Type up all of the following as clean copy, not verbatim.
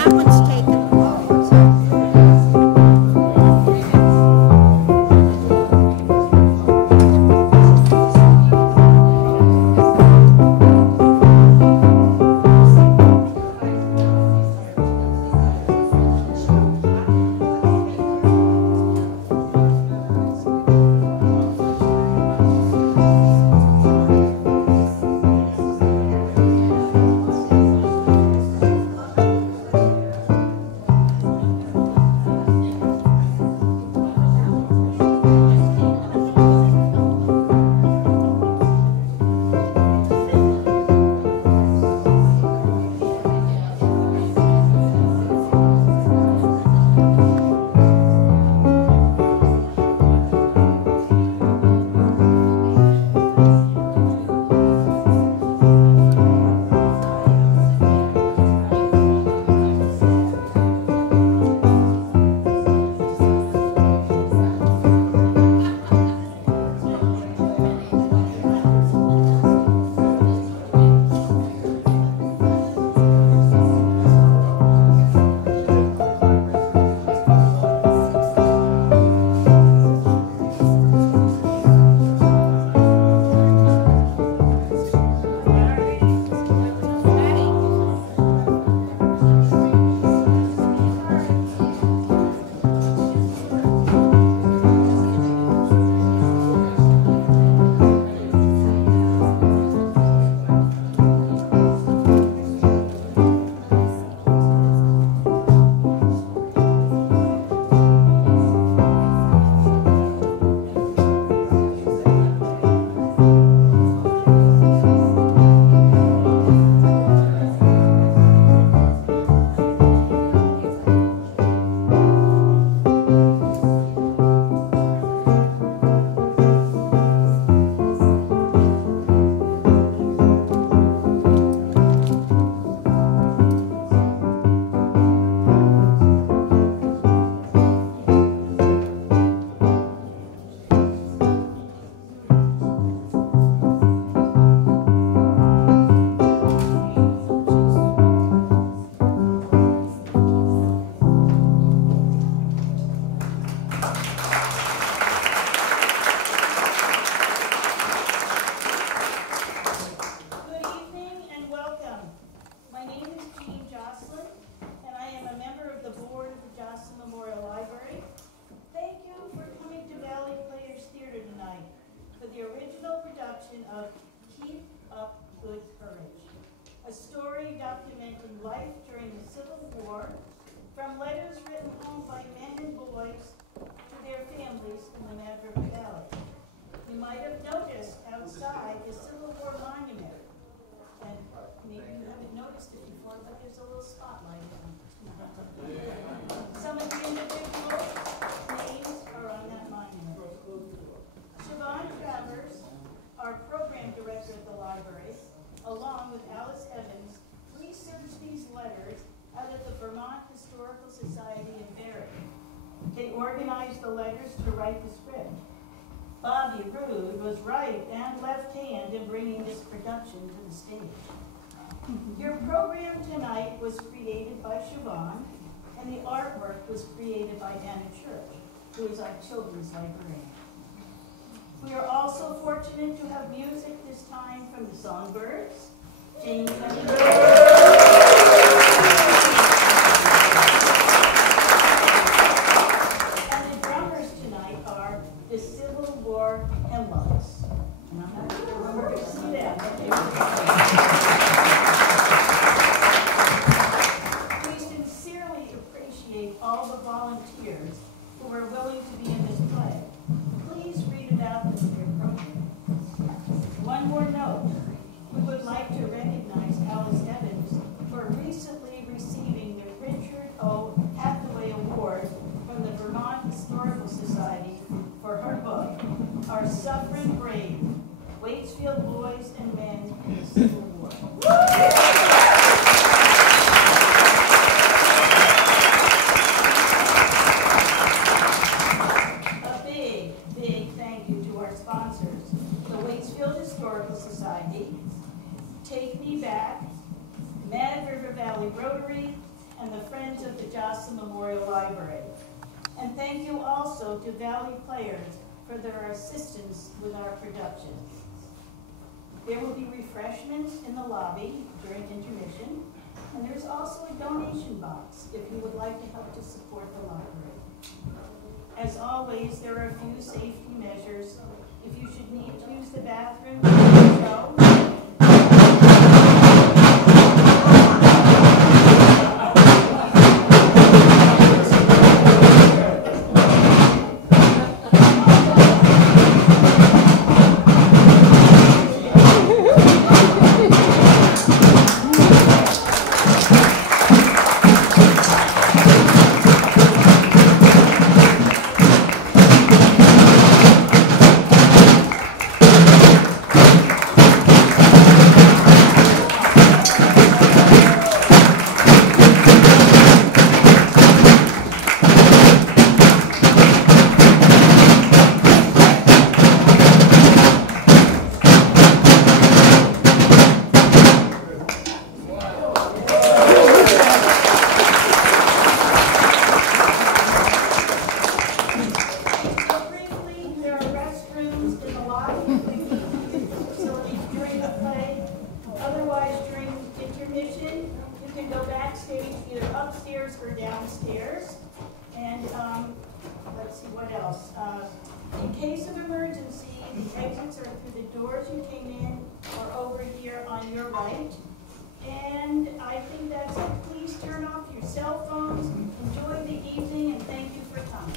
That one's taken. Joslin, and I am a member of the board of the Joslin Memorial Library. Thank you for coming to Valley Players Theater tonight for the original production of Keep Up Good Courage, a story documenting life during the Civil War, from letters written home by men and boys to their families in the Mad River Valley. You might have noticed outside the Civil War monument, and maybe you haven't noticed it before, but there's a little spotlight on it. Some of the individuals' names are on that monument. Siobhan Travers, our program director at the library, along with Alice Evans, researched these letters out of the Vermont Historical Society in Barrie. They organized the letters to write the script. Bobby Roode was right and left hand in bringing this production to the stage. Your program tonight was created by Siobhan, and the artwork was created by Anna Church, who is our children's librarian. We are also fortunate to have music this time from the Songbirds, James and the drummers tonight are the Civil War Hemlocks. And I'm not sure when we're going to see them. We sincerely appreciate all the volunteers who are willing to be in this play. Please read about them in your program. One more note. We would like to recognize Alice Evans for recently receiving the Richard O. Hathaway Award from the Vermont Historical Society for her book, Our Suffering Brave, Waitsfield Boys and Men in the Civil War. A big, big thank you to our sponsors, the Waitsfield Historical Society, Take Me Back, Mad River Valley Rotary, and the Joslin Memorial Library. And thank you also to Valley Players for their assistance with our production. There will be refreshments in the lobby during intermission, and there's also a donation box if you would like to help to support the library. As always, there are a few safety measures. If you should need to use the bathroom, please go. In case of emergency, the exits are through the doors you came in or over here on your right. And I think that's it. Please turn off your cell phones. Enjoy the evening, and thank you for coming.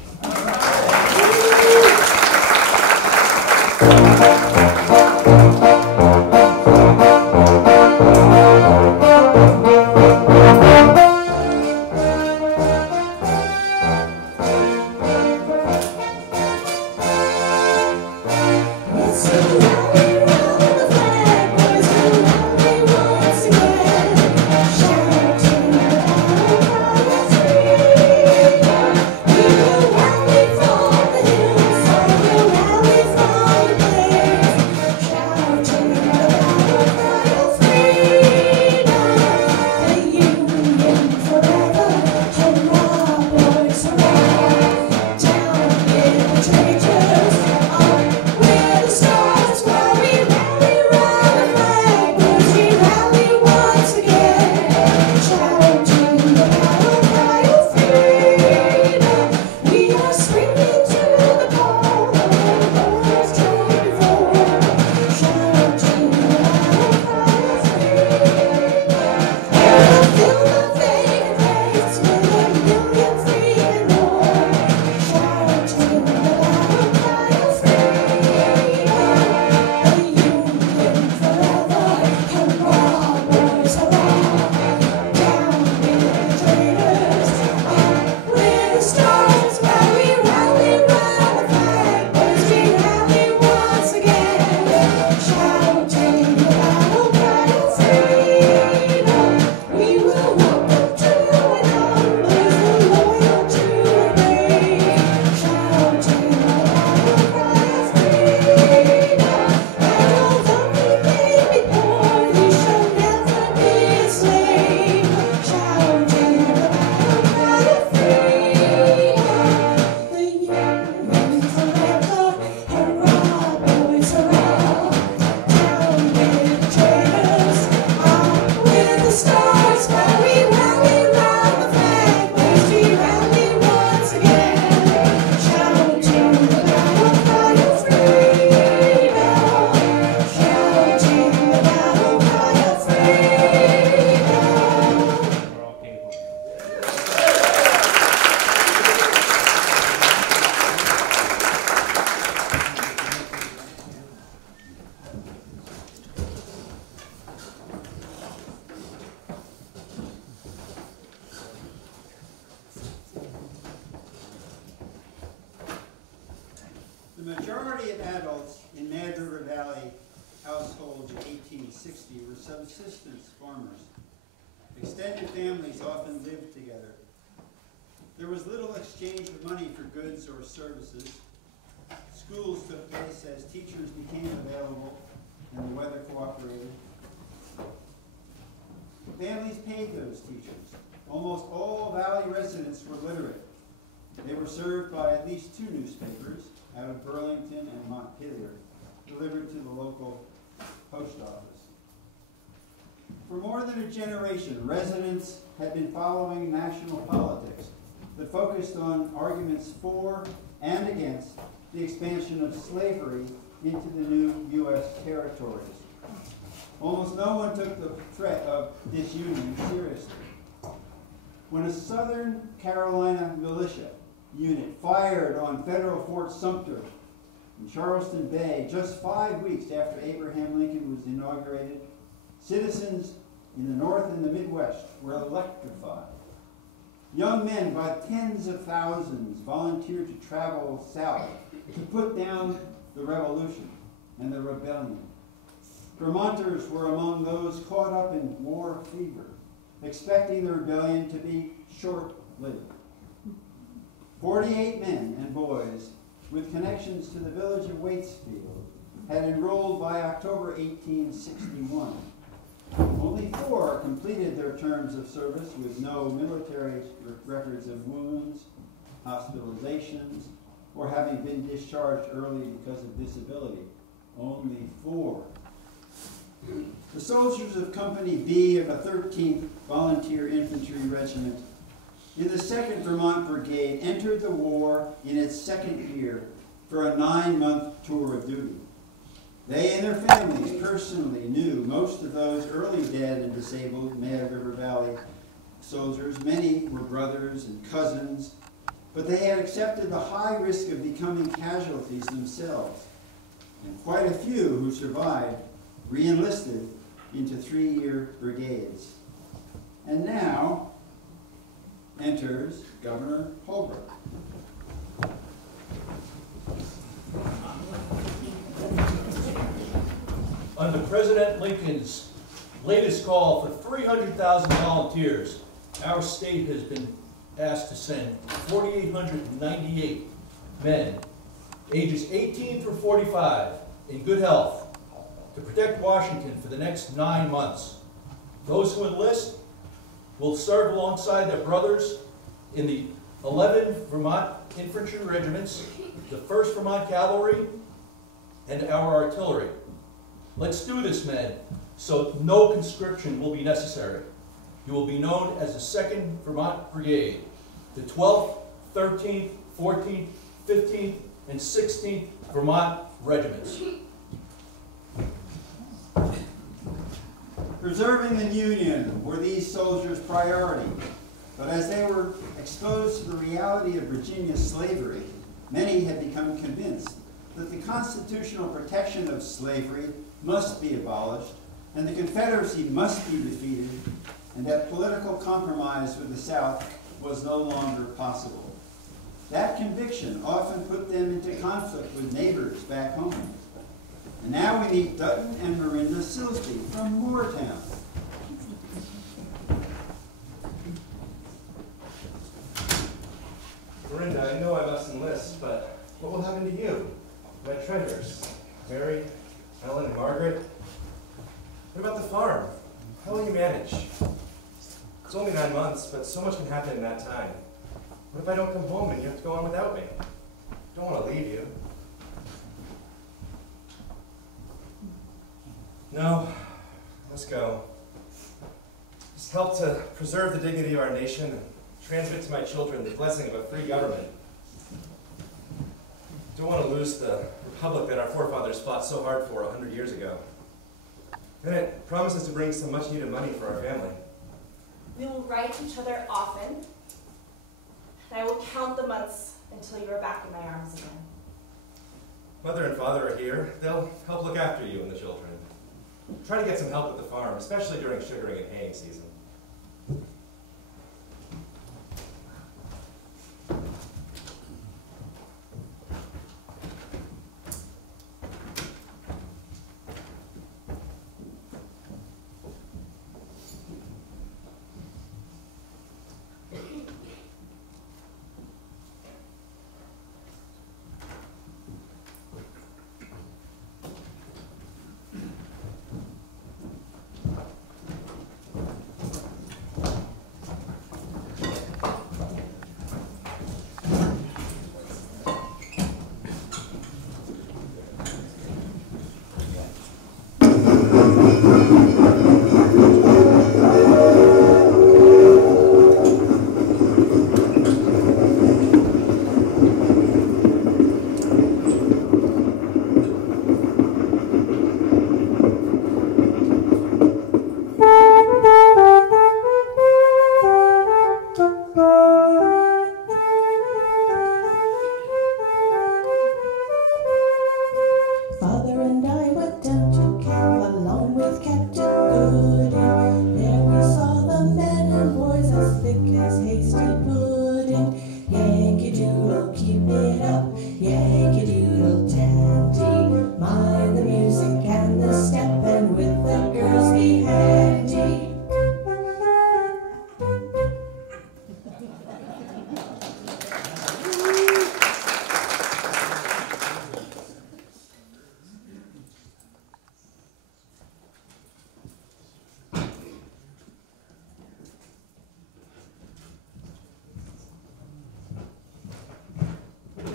The majority of adults in Mad River Valley households in 1860 were subsistence farmers. Extended families often lived together. There was little exchange of money for goods or services. Schools took place as teachers became available and the weather cooperated. Families paid those teachers. Almost all Valley residents residents were literate. They were served by at least 2 newspapers out of Burlington and Montpelier, delivered to the local post office. For more than a generation, residents had been following national politics that focused on arguments for and against the expansion of slavery into the new U.S. territories. Almost no one took the threat of disunion seriously. When a Southern Carolina militia unit fired on federal Fort Sumter in Charleston Bay just 5 weeks after Abraham Lincoln was inaugurated, citizens in the North and the Midwest were electrified. Young men by tens of thousands volunteered to travel south to put down the revolution and the rebellion. Vermonters were among those caught up in war fever, expecting the rebellion to be short-lived. 48 men and boys with connections to the village of Waitsfield had enrolled by October 1861. Only 4 completed their terms of service with no military records of wounds, hospitalizations, or having been discharged early because of disability. Only 4. The soldiers of Company B of the 13th Volunteer Infantry Regiment in the 2nd Vermont Brigade entered the war in its 2nd year for a 9-month tour of duty. They and their families personally knew most of those early dead and disabled Mad River Valley soldiers. Many were brothers and cousins, but they had accepted the high risk of becoming casualties themselves. And quite a few who survived re-enlisted into 3-year brigades. And now enters Governor Holbrook. Under President Lincoln's latest call for 300,000 volunteers, our state has been asked to send 4,898 men, ages 18 through 45, in good health, to protect Washington for the next 9 months. Those who enlist will serve alongside their brothers in the 11 Vermont infantry regiments, the 1st Vermont Cavalry, and our artillery. Let's do this, men, so no conscription will be necessary. You will be known as the 2nd Vermont Brigade, the 12th, 13th, 14th, 15th, and 16th Vermont regiments. Preserving the Union were these soldiers' priority, but as they were exposed to the reality of Virginia slavery, many had become convinced that the constitutional protection of slavery must be abolished, and the Confederacy must be defeated, and that political compromise with the South was no longer possible. That conviction often put them into conflict with neighbors back home. And now we meet Dutton and Marinda Silsby from Moortown. Marinda, I know I must enlist, but what will happen to you? My treasures, Mary, Ellen, and Margaret? What about the farm? How will you manage? It's only 9 months, but so much can happen in that time. What if I don't come home and you have to go on without me? I don't want to leave you. No, let's go. Just help to preserve the dignity of our nation and transmit to my children the blessing of a free government. Don't want to lose the republic that our forefathers fought so hard for 100 years ago. And it promises to bring some much needed money for our family. We will write each other often, and I will count the months until you are back in my arms again. Mother and father are here. They'll help look after you and the children. Try to get some help at the farm, especially during sugaring and haying season.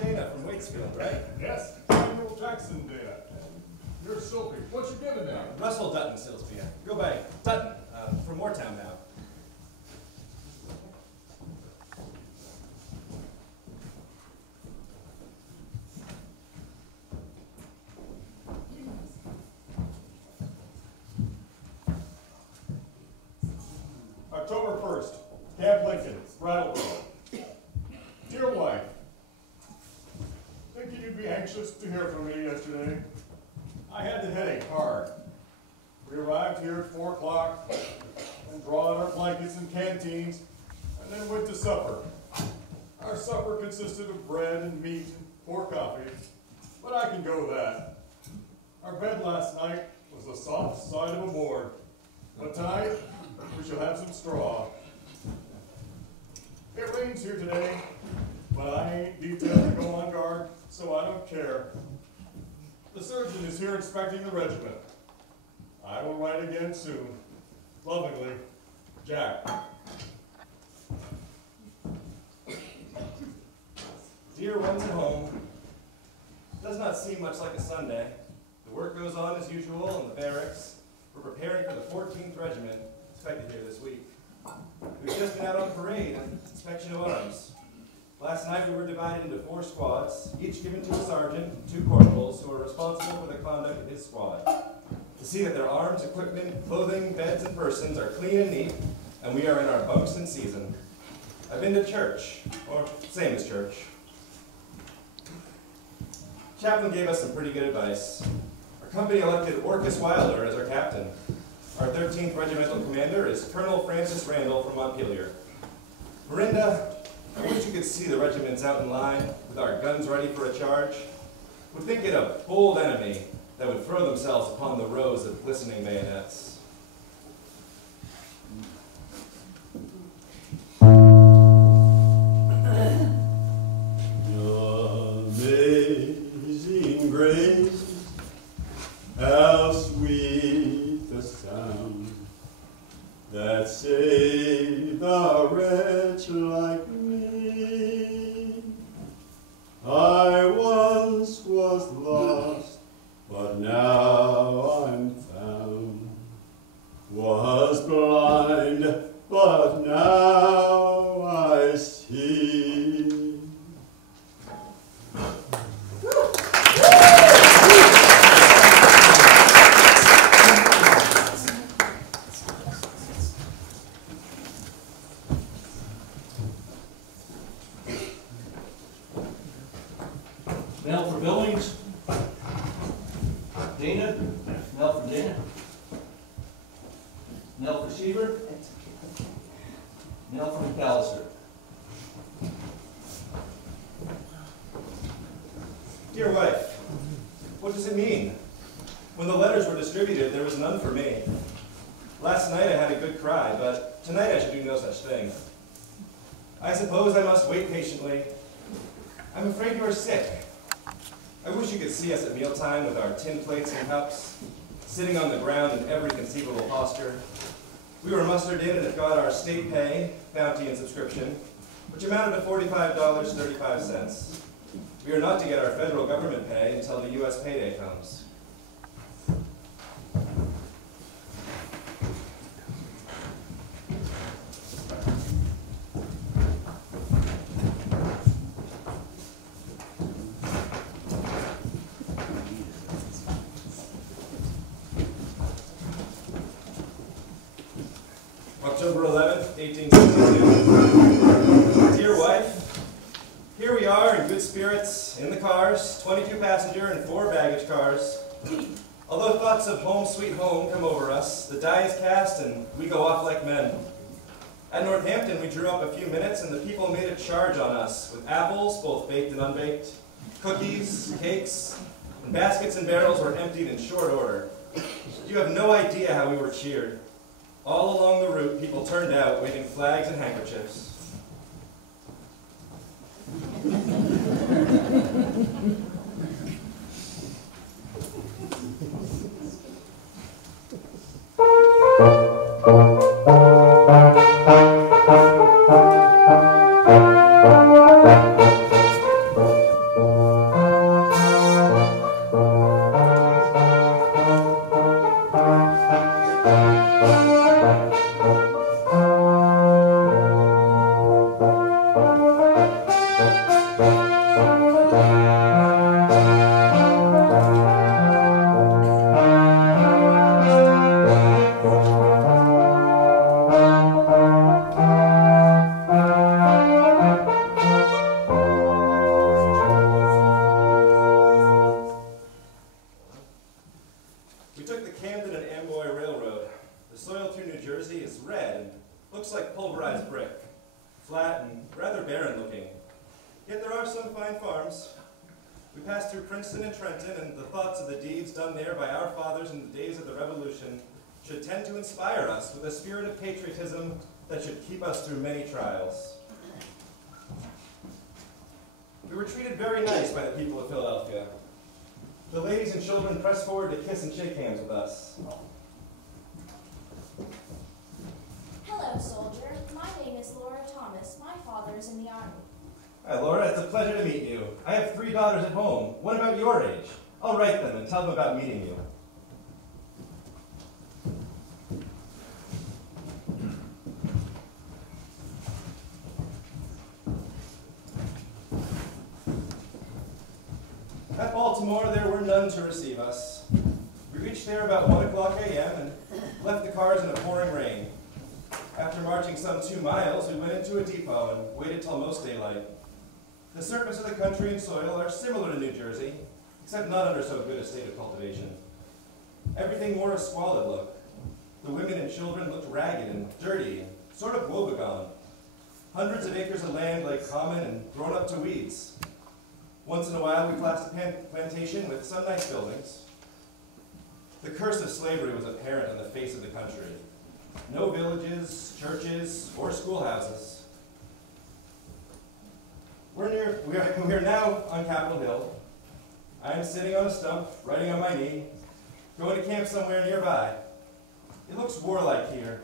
Dana from Waitsfield, right? Yes, Samuel Jackson Dana. You're Soapy. What you giving now? Russell Dutton, Silsby. Go by Dutton, from Moortown now. October 1st, Camp Lincoln, Brattleboro. Dear wife, thinking you'd be anxious to hear from me yesterday. I had the headache hard. We arrived here at 4 o'clock and drawn our blankets and canteens and then went to supper. Our supper consisted of bread and meat and poor coffee, but I can go with that. Our bed last night was the soft side of a board, but tonight we shall have some straw. It rains here today, but I ain't detailed to go on guard, so I don't care. The surgeon is here inspecting the regiment. I will write again soon. Lovingly, Jack. Dear ones at home, does not seem much like a Sunday. The work goes on as usual in the barracks. We're preparing for the 14th Regiment, expected here this week. We've just been out on parade and inspection of arms. Last night we were divided into 4 squads, each given to a sergeant and 2 corporals who are responsible for the conduct of his squad. To see that their arms, equipment, clothing, beds, and persons are clean and neat, and we are in our bunks in season. I've been to church, or same as church. Chaplain gave us some pretty good advice. Our company elected Orcus Wilder as our captain. Our 13th Regimental Commander is Colonel Francis Randall from Montpelier. Marinda, I wish you could see the regiments out in line with our guns ready for a charge. Would think it a bold enemy that would throw themselves upon the rows of glistening bayonets. Amazing grace, how sweet the sound that saved a wretch like me. I once was lost, but now I'm found. Was blind, but now I see. Now for Billings. Dana. Now for Dana. Now for Seaver. Now for McAllister. Dear wife, what does it mean? When the letters were distributed, there was none for me. Last night I had a good cry, but tonight I should do no such thing. I suppose I must wait patiently. I'm afraid you are sick. I wish you could see us at mealtime with our tin plates and cups, sitting on the ground in every conceivable posture. We were mustered in and have got our state pay, bounty, and subscription, which amounted to $45.35. We are not to get our federal government pay until the U.S. payday comes. October 11th, 1862. Dear wife, here we are in good spirits, in the cars, 22 passenger and 4 baggage cars. Although thoughts of home sweet home come over us, the die is cast and we go off like men. At Northampton, we drew up a few minutes and the people made a charge on us with apples, both baked and unbaked, cookies, cakes, and baskets and barrels were emptied in short order. You have no idea how we were cheered. All along the route, people turned out, waving flags and handkerchiefs. barren looking. Yet there are some fine farms. We passed through Princeton and Trenton, and the thoughts of the deeds done there by our fathers in the days of the Revolution should tend to inspire us with a spirit of patriotism that should keep us through many trials. We were treated very nice by the people of Philadelphia. The ladies and children pressed forward to kiss and shake hands with us. Hello, soldier. My name is Laura Thomas. My father is in the Army. Hi, Laura. It's a pleasure to meet you. I have 3 daughters at home. One about your age. I'll write them and tell them about meeting you. At Baltimore, there were none to receive us. We reached there about 1 o'clock a.m. and left the cars in a pouring rain. After marching some 2 miles, we went into a depot and waited till most daylight. The surface of the country and soil are similar to New Jersey, except not under so good a state of cultivation. Everything wore a squalid look. The women and children looked ragged and dirty and sort of woebegone. Hundreds of acres of land lay common and grown up to weeds. Once in a while, we passed a plantation with some nice buildings. The curse of slavery was apparent on the face of the country. No villages, churches, or schoolhouses. We are now on Capitol Hill. I am sitting on a stump, writing on my knee, going to camp somewhere nearby. It looks warlike here.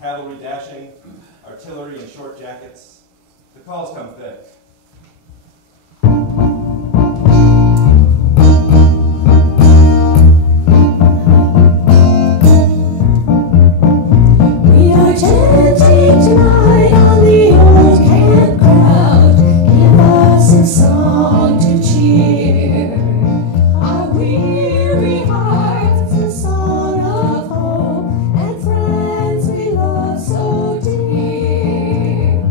Cavalry dashing, artillery in short jackets. The calls come thick. Chanting tonight on the old campground, give us a song to cheer our weary hearts, a song of hope and friends we love so dear.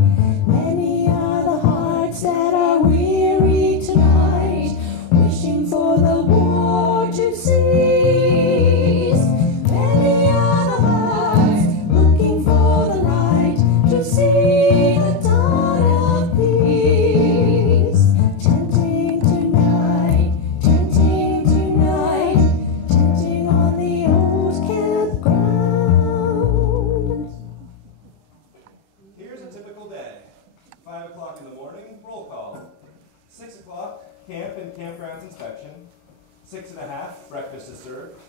Many are the hearts that are weary tonight, wishing for the war to cease. Many are the hearts looking for the light to see the dawn of peace. Chanting tonight, chanting on the old campground. Here's a typical day. 5 o'clock in the morning, roll call. 6 o'clock, camp and campgrounds inspection. 6:30, breakfast is served.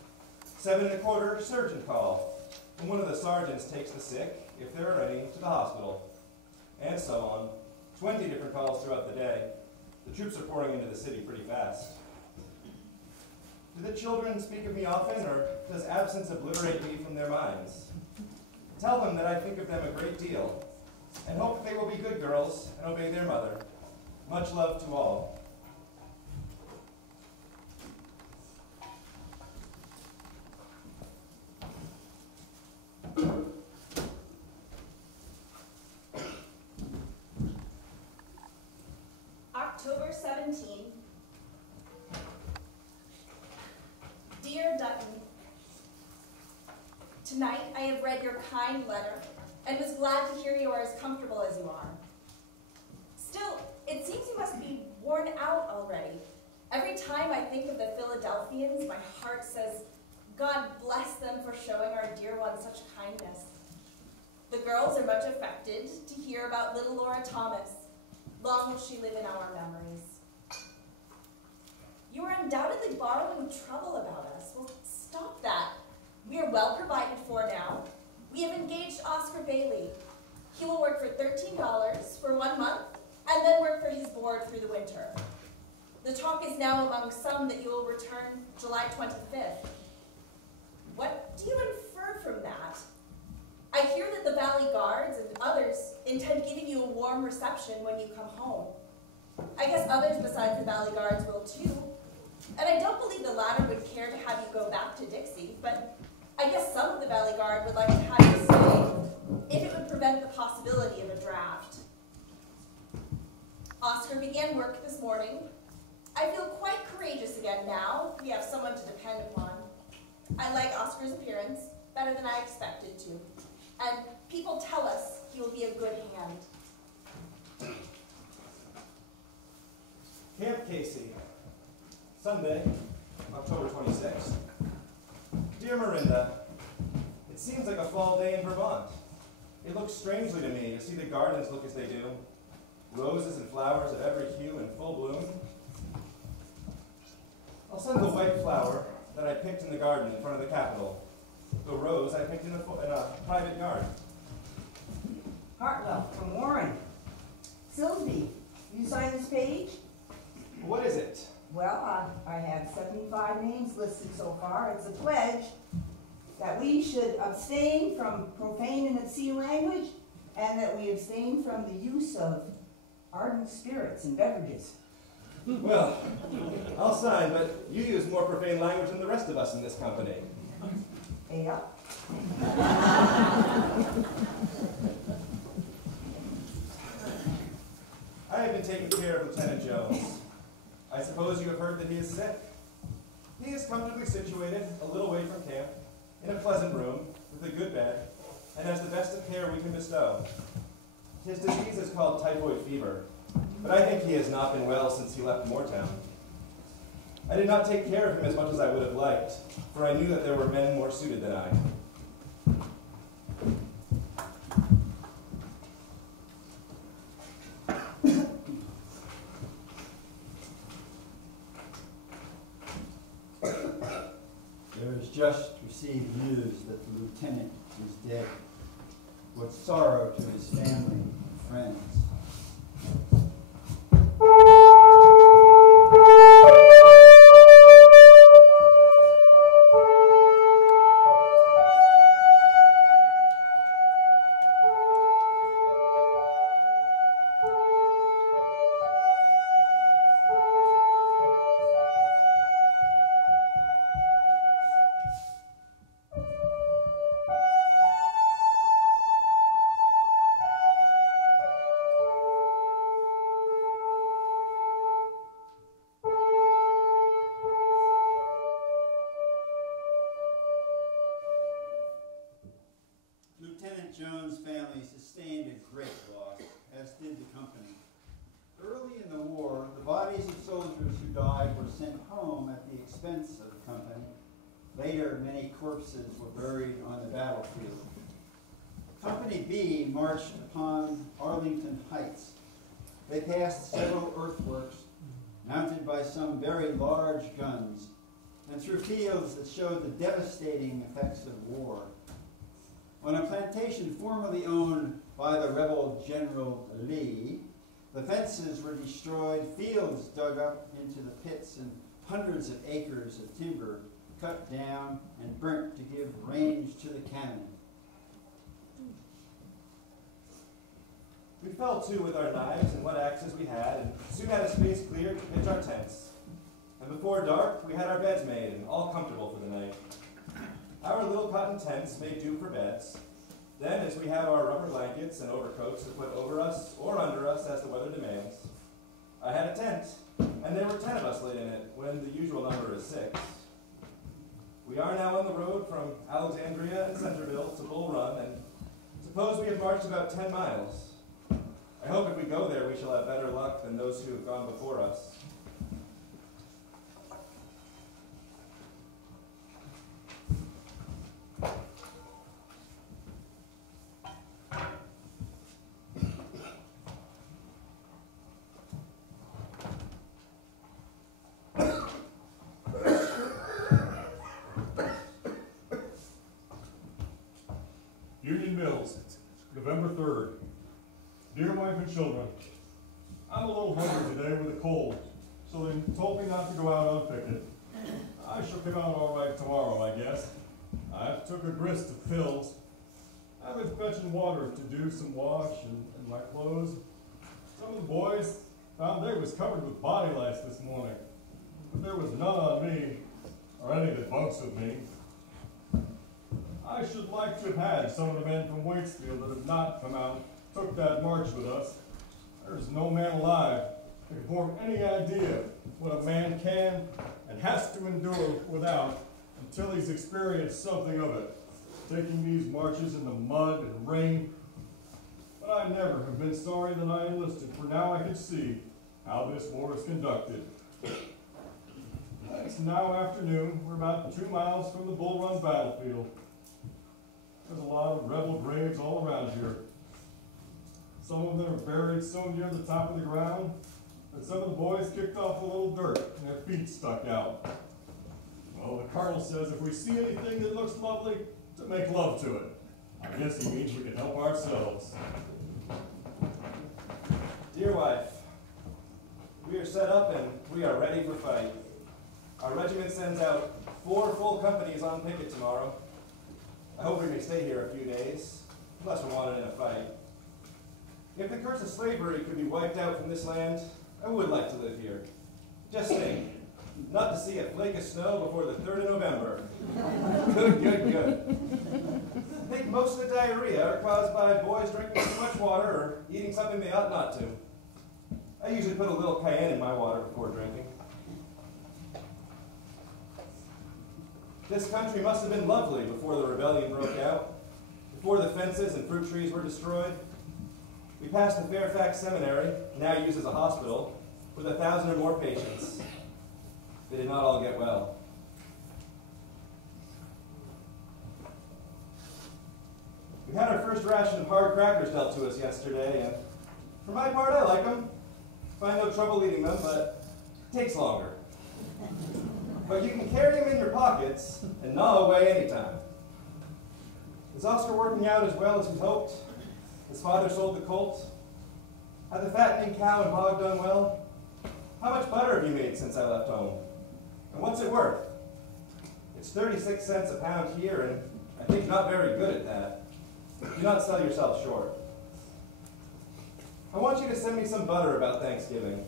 7:15, surgeon call. And one of the sergeants takes the sick, if there are any, to the hospital. And so on. 20 different calls throughout the day. The troops are pouring into the city pretty fast. Do the children speak of me often, or does absence obliterate me from their minds? Tell them that I think of them a great deal, and hope that they will be good girls and obey their mother. Much love to all. October 17. Dear Dutton, tonight I have read your kind letter and was glad to hear you are as comfortable as you are. Still, it seems you must be worn out already. Every time I think of the Philadelphians, my heart says, God bless them for showing our dear one such kindness. The girls are much affected to hear about little Laura Thomas. Long will she live in our memories. You are undoubtedly borrowing trouble about us. Well, stop that. We are well provided for now. We have engaged Oscar Bailey. He will work for $13 for 1 month, and then work for his board through the winter. The talk is now among some that you will return July 25th. What do you infer from that? I hear that the Valley Guards and others intend giving you a warm reception when you come home. I guess others besides the Valley Guards will too. And I don't believe the latter would care to have you go back to Dixie, but I guess some of the Valley Guard would like to have you stay if it would prevent the possibility of a draft. Oscar began work this morning. I feel quite courageous again now. We have someone to depend upon. I like Oscar's appearance better than I expected to. And people tell us he will be a good hand. Casey. Sunday, October 26th. Dear Miranda, it seems like a fall day in Vermont. It looks strangely to me to see the gardens look as they do. Roses and flowers of every hue in full bloom. I'll send the white flower that I picked in the garden in front of the Capitol. The rose I picked in a private yard. Hartwell from Warren. Silsby, you sign this page? What is it? Well, I have 75 names listed so far. It's a pledge that we should abstain from profane and obscene language and that we abstain from the use of ardent spirits and beverages. Well, I'll sign, but you use more profane language than the rest of us in this company. Yeah. I have been taking care of Lieutenant Jones. I suppose you have heard that he is sick. He is comfortably situated a little way from camp, in a pleasant room, with a good bed, and has the best of care we can bestow. His disease is called typhoid fever, but I think he has not been well since he left Moortown. I did not take care of him as much as I would have liked, for I knew that there were men more suited than I. There is just received news that the lieutenant is dead. What sorrow to his family and friends. Lieutenant Jones' family sustained a great loss, as did the company. Early in the war, the bodies of soldiers who died were sent home at the expense of the company. Later, many corpses were buried on the battlefield. Company B marched upon Arlington Heights. They passed several earthworks, mounted by some very large guns, and through fields that showed the devastating effects of war. On a plantation formerly owned by the rebel General Lee, the fences were destroyed, fields dug up into the pits, and hundreds of acres of timber cut down and burnt to give range to the cannon. We fell to with our knives and what axes we had, and soon had a space cleared to pitch our tents. And before dark, we had our beds made and all comfortable for the night. Our little cotton tents made do for beds. Then, as we have our rubber blankets and overcoats to put over us or under us as the weather demands, I had a tent, and there were 10 of us laid in it when the usual number is 6. We are now on the road from Alexandria and Centerville to Bull Run, and suppose we have marched about 10 miles. I hope if we go there we shall have better luck than those who have gone before us. Union Mills, November 3rd. Dear wife and children, I'm a little hungry today with a cold, so they told me not to go out on picket. I shall come out all right tomorrow, I guess. I've took a grist of pills. I've been fetching water to do some wash and my clothes. Some of the boys found they was covered with body lice this morning, but there was none on me, or any that bunks with me. I should like to have had some of the men from Waitsfield that have not come out, took that march with us. There's no man alive that can form any idea what a man can and has to endure without until he's experienced something of it, taking these marches in the mud and rain. But I never have been sorry that I enlisted, for now I can see how this war is conducted. It's now afternoon. We're about 2 miles from the Bull Run battlefield. There's a lot of rebel graves all around here. Some of them are buried so near the top of the ground that some of the boys kicked off a little dirt and their feet stuck out. Well, the colonel says if we see anything that looks lovely, to make love to it. I guess he means we can help ourselves. Dear wife, we are set up and we are ready for fight. Our regiment sends out 4 full companies on picket tomorrow. I hope we may stay here a few days, unless we're wanted in a fight. If the curse of slavery could be wiped out from this land, I would like to live here. Just think, not to see a flake of snow before the 3rd of November. Good, good, good. I think most of the diarrhea are caused by boys drinking too much water or eating something they ought not to. I usually put a little cayenne in my water before drinking. This country must have been lovely before the rebellion broke out, before the fences and fruit trees were destroyed. We passed the Fairfax Seminary, now used as a hospital, with 1,000 or more patients. They did not all get well. We had our first ration of hard crackers dealt to us yesterday, and for my part, I like them. Find no trouble eating them, but it takes longer. But you can carry them in your pockets and gnaw away anytime. Is Oscar working out as well as we hoped? His father sold the colt. Had the fattening cow and hog done well? How much butter have you made since I left home? And what's it worth? It's 36 cents a pound here, and I think not very good at that. Do not sell yourself short. I want you to send me some butter about Thanksgiving.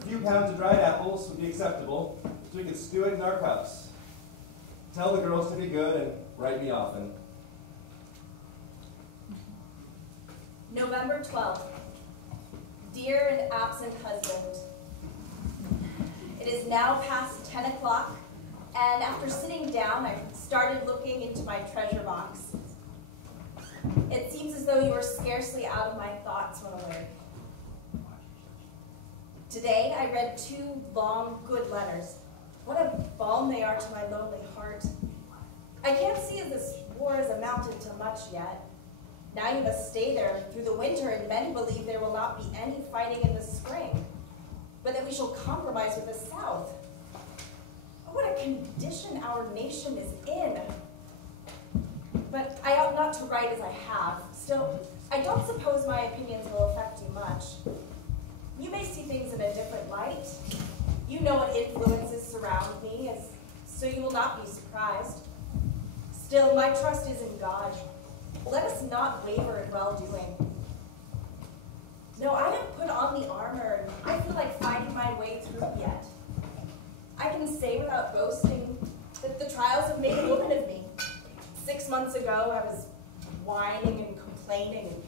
A few pounds of dried apples would be acceptable, so we could stew it in our cups. Tell the girls to be good and write me often. November 12th. Dear and absent husband, it is now past 10 o'clock, and after sitting down, I started looking into my treasure box. It seems as though you are scarcely out of my thoughts when awake. Today, I read 2 long, good letters. What a balm they are to my lonely heart. I can't see as this war has amounted to much yet. Now you must stay there through the winter, and many believe there will not be any fighting in the spring, but that we shall compromise with the South. Oh, what a condition our nation is in. But I ought not to write as I have. Still, I don't suppose my opinions will affect you much. You may see things in a different light. You know what influences surround me, so you will not be surprised. Still, my trust is in God. Let us not waver in well-doing. No, I have put on the armor, and I feel like fighting my way through yet. I can say without boasting that the trials have made a woman of me. 6 months ago, I was whining and complaining and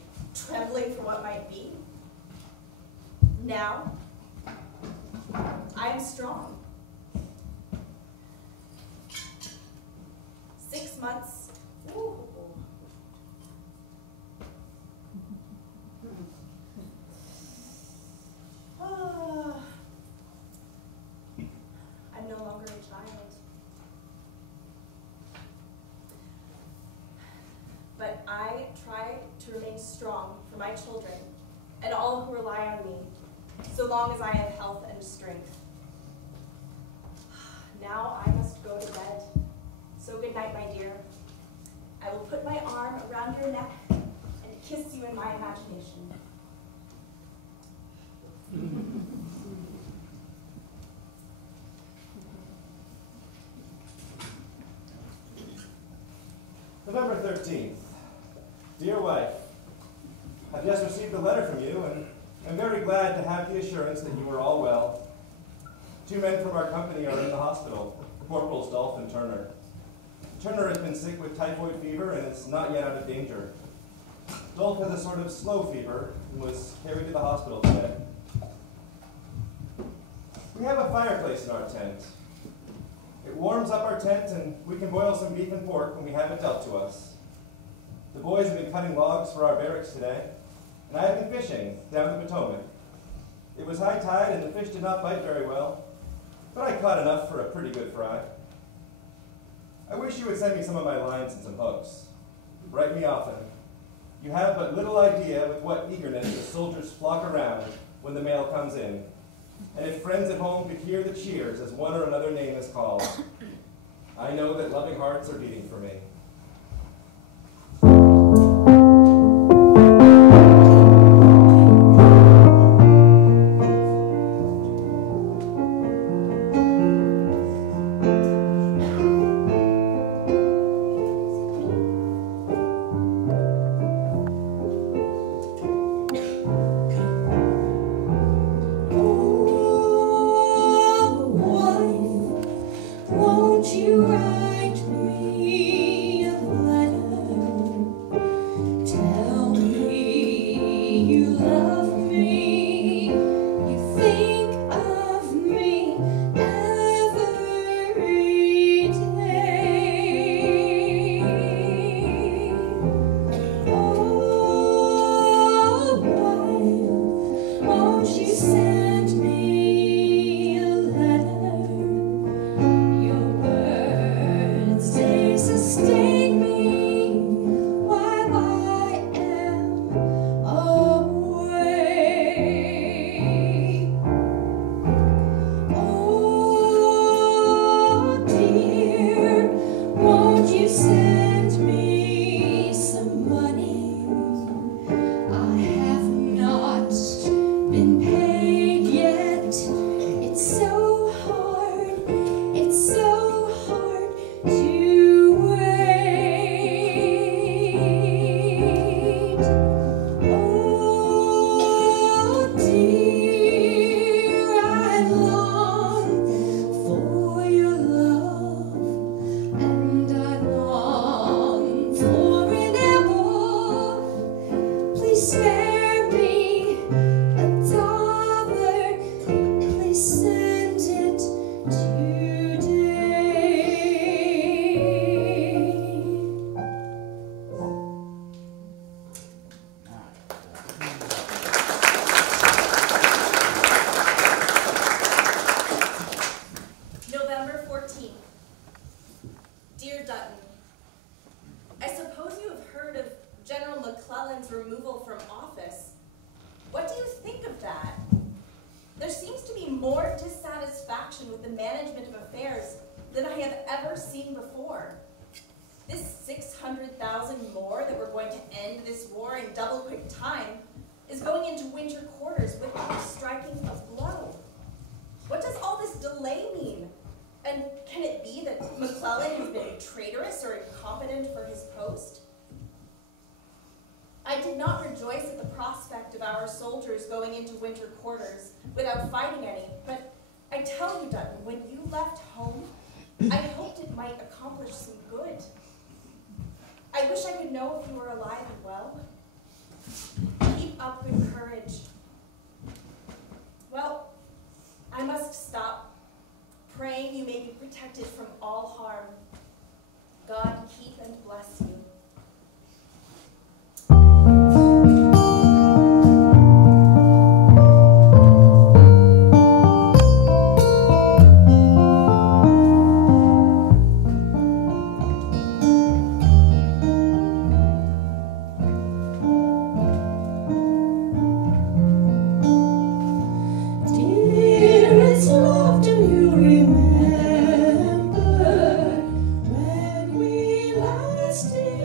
trembling for what might be. Now, I am strong. 6 months. Ooh. I'm no longer a child. But I try to remain strong for my children and all who rely on me, so long as I have health and strength. Now I must go to bed. So good night, my dear. I will put my arm around your neck and kiss you in my imagination. November 13th. Dear wife, I've just received a letter from you, and I'm very glad to have the assurance that you are all well. 2 men from our company are in the hospital, Corporals Dolph and Turner. Turner has been sick with typhoid fever and is not yet out of danger. Dolph has a sort of slow fever and was carried to the hospital today. We have a fireplace in our tent. It warms up our tent, and we can boil some beef and pork when we have it dealt to us. The boys have been cutting logs for our barracks today, and I have been fishing down the Potomac. It was was high tide and the fish did not bite very well, but I caught enough for a pretty good fry. I wish you would send me some of my lines and some hooks. Write me often. You have but little idea with what eagerness the soldiers flock around when the mail comes in, and if friends at home could hear the cheers as one or another name is called, I know that loving hearts are beating for me. Won't you write me a letter? Tell me you love me, you think of me every day. Oh, wife, won't you send me a letter? Your words, they sustain me while I am away. Oh dear, won't you send me some money? I have not been paid yet. It's so hard to wait. Oh dear, I long for your love, and I long for an apple. Please spare me $1. Please send it today. November 14th. Dear Dutton, I suppose you have heard of General McClellan's removal from office. What do you think of that? There seems to be more dissatisfaction with the management of affairs than I have ever seen before. This 600,000 more that we're going to end this war in double quick time is going into winter quarters without striking a blow. What does all this delay mean? And can it be that McClellan has been traitorous or incompetent for his post? I did not rejoice at the prospect of our soldiers going into winter quarters without fighting any, but I tell you, Dutton, when you left home, I hoped it might accomplish some good. I wish I could know if you were alive and well. Keep up good courage. Well, I must stop. Praying you may be protected from all harm. God keep and bless you. Dearest love, do you remember when we last did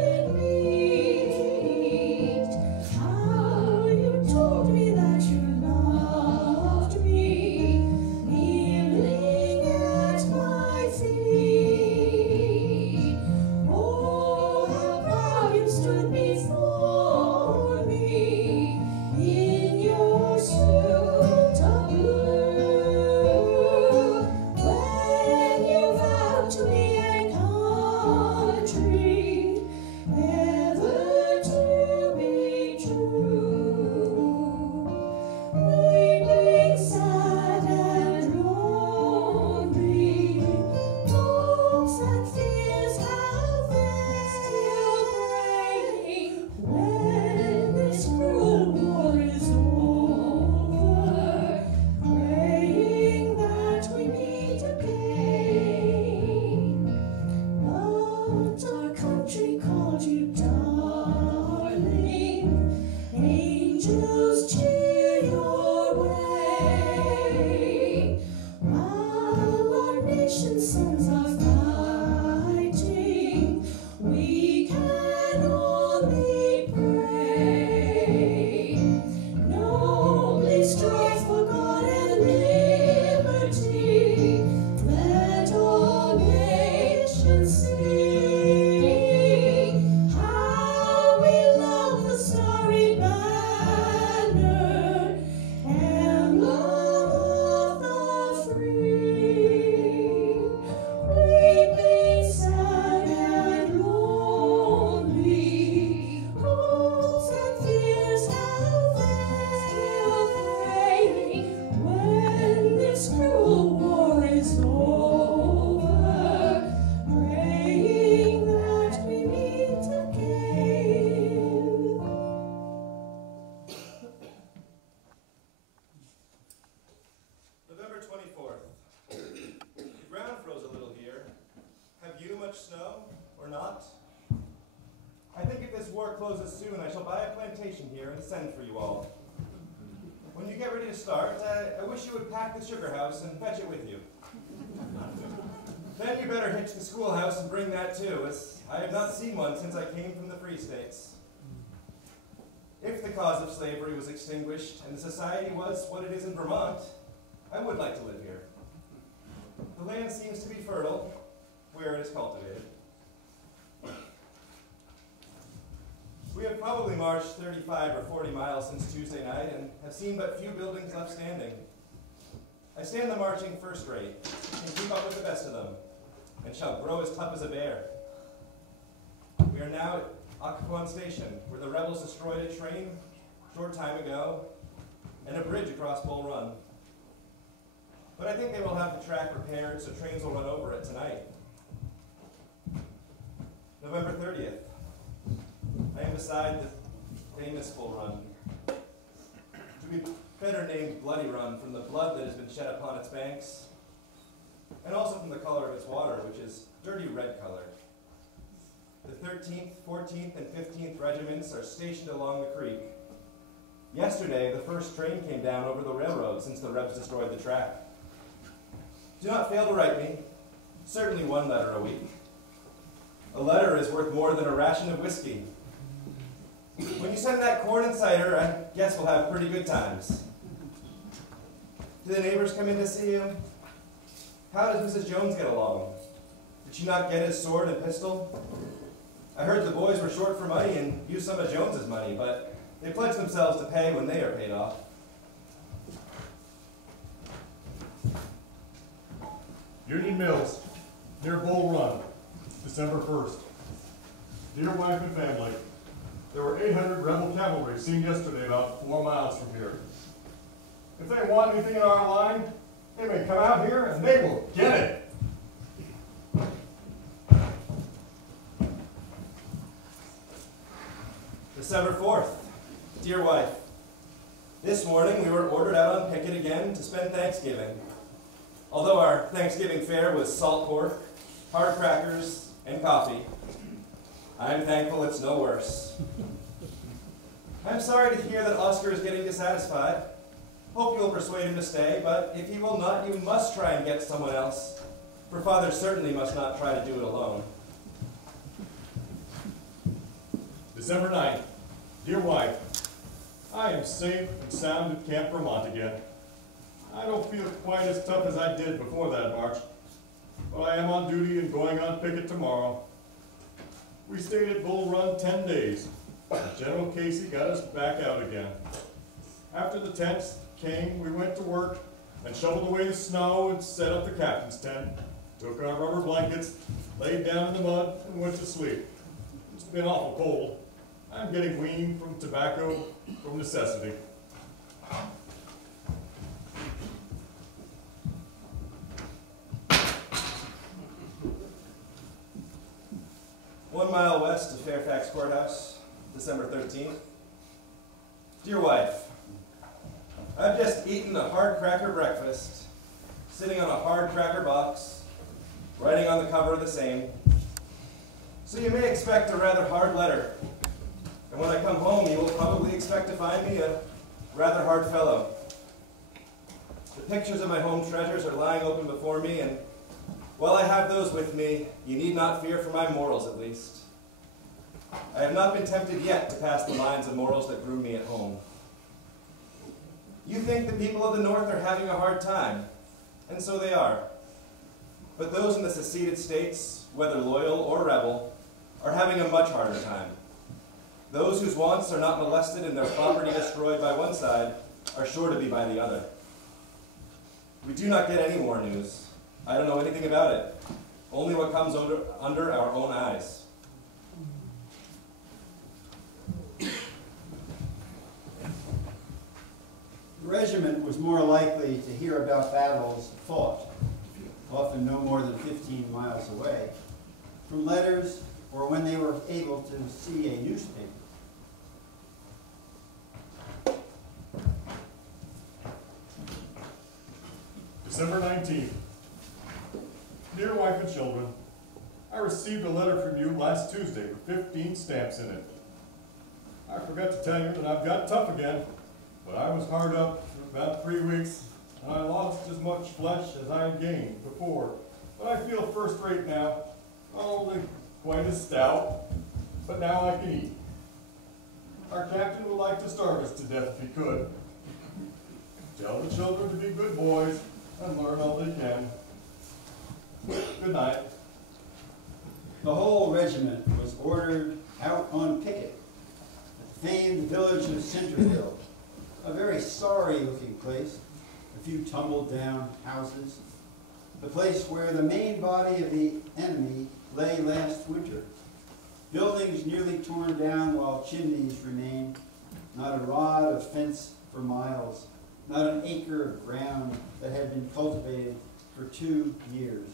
much snow, or not. I think if this war closes soon, I shall buy a plantation here and send for you all. When you get ready to start, I wish you would pack the sugar house and fetch it with you. Then you better hitch the schoolhouse and bring that too, as I have not seen one since I came from the Free States. If the cause of slavery was extinguished and the society was what it is in Vermont, I would like to live here. The land seems to be fertile where it is cultivated. We have probably marched 35 or 40 miles since Tuesday night and have seen but few buildings left standing. I stand the marching first rate and keep up with the best of them, and shall grow as tough as a bear. We are now at Accompaniment Station, where the rebels destroyed a train a short time ago and a bridge across Bull Run. But I think they will have the track repaired so trains will run over it tonight. November 30th. I am beside the famous Bull Run, to be better named Bloody Run from the blood that has been shed upon its banks, and also from the color of its water, which is dirty red color. The 13th, 14th, and 15th regiments are stationed along the creek. Yesterday, the first train came down over the railroad since the Rebs destroyed the track. Do not fail to write me, certainly one letter a week. A letter is worth more than a ration of whiskey. When you send that corn and cider, I guess we'll have pretty good times. Do the neighbors come in to see you? How does Mrs. Jones get along? Did she not get his sword and pistol? I heard the boys were short for money and used some of Jones's money, but they pledged themselves to pay when they are paid off. Union Mills, near Bull Run, December 1st. Dear wife and family, there were 800 rebel cavalry seen yesterday about 4 miles from here. If they want anything in our line, they may come out here and they will get it. December 4th. Dear wife, this morning we were ordered out on picket again to spend Thanksgiving. Although our Thanksgiving fare was salt pork, hard crackers, and coffee, I'm thankful it's no worse. I'm sorry to hear that Oscar is getting dissatisfied. Hope you'll persuade him to stay, but if he will not, you must try and get someone else, for Father certainly must not try to do it alone. December 9th. Dear wife, I am safe and sound at Camp Vermont again. I don't feel quite as tough as I did before that march, but I am on duty and going on picket tomorrow. We stayed at Bull Run 10 days. General Casey got us back out again. After the tents came, we went to work and shoveled away the snow and set up the captain's tent, took our rubber blankets, laid down in the mud, and went to sleep. It's been awful cold. I'm getting weaned from tobacco from necessity. One mile west of Fairfax Courthouse, December 13th. Dear wife, I've just eaten a hard cracker breakfast, sitting on a hard cracker box, writing on the cover of the same. So you may expect a rather hard letter. And when I come home, you will probably expect to find me a rather hard fellow. The pictures of my home treasures are lying open before me, and while I have those with me, you need not fear for my morals, at least. I have not been tempted yet to pass the lines of morals that grew me at home. You think the people of the North are having a hard time, and so they are. But those in the seceded states, whether loyal or rebel, are having a much harder time. Those whose wants are not molested and their property destroyed by one side are sure to be by the other. We do not get any war news. I don't know anything about it. Only what comes under our own eyes. The regiment was more likely to hear about battles fought, often no more than 15 miles away, from letters or when they were able to see a newspaper. December 19th. Dear wife and children, I I received a letter from you last Tuesday with 15 stamps in it. I forgot to tell you that I've got tough again, but I was hard up for about 3 weeks, and I lost as much flesh as I had gained before. But I feel first rate now, not only quite as stout, but now I can eat. Our captain would like to starve us to death if he could. Tell the children to be good boys and learn all they can. Good night. The whole regiment was ordered out on picket at the famed village of Centerville, a very sorry-looking place, a few tumbled-down houses, the place where the main body of the enemy lay last winter. Buildings nearly torn down while chimneys remain, not a rod of fence for miles, not an acre of ground that had been cultivated for 2 years.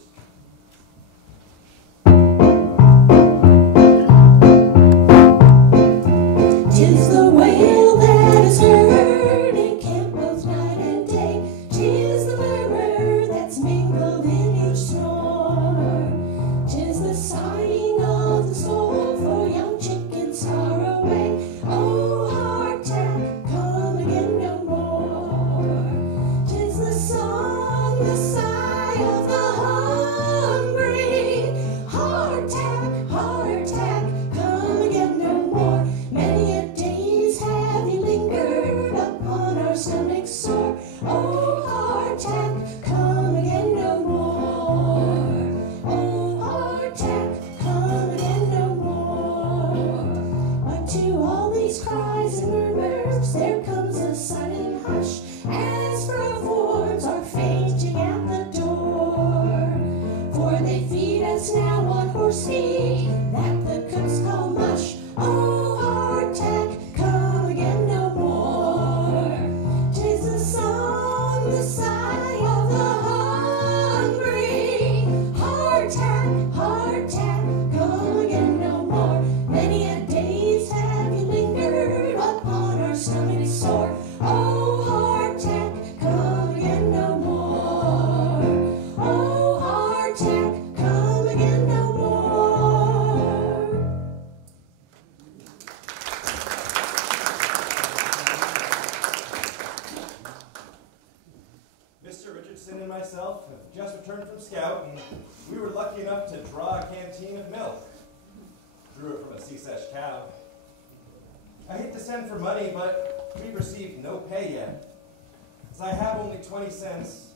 Tis the wail that is heard in camp both night and day. Tis the murmur that's mingled in each snore. Tis the sighing of the soul for young chickens far away. Oh, hardtack, come again no more. Tis the song, the sigh of the hungry. Hardtack, hardtack, come again no more. Many a days have you lingered upon our stomachs sore. Oh, hardtack, come again no more. Oh, hardtack, come again no more. But to all these cries and murmurs there comes a silent hush, as brave wards are fainting at the door. For they feed us now on horse meat that the cooks call mush. Oh, hardtack, come again no more. Tis the song, the sigh of the hungry. Hardtack, hardtack, come again no more. Many a days have you lingered upon our stomachs sore. Oh, hardtack, come again no more. Oh, hardtack, come again no more. Mr. Richardson and myself have just returned from Scout, and we were lucky enough to draw a canteen of milk. Drew it from a Seasesh cow. I hate to send for money, but we've received no pay yet. As I have only 20 cents,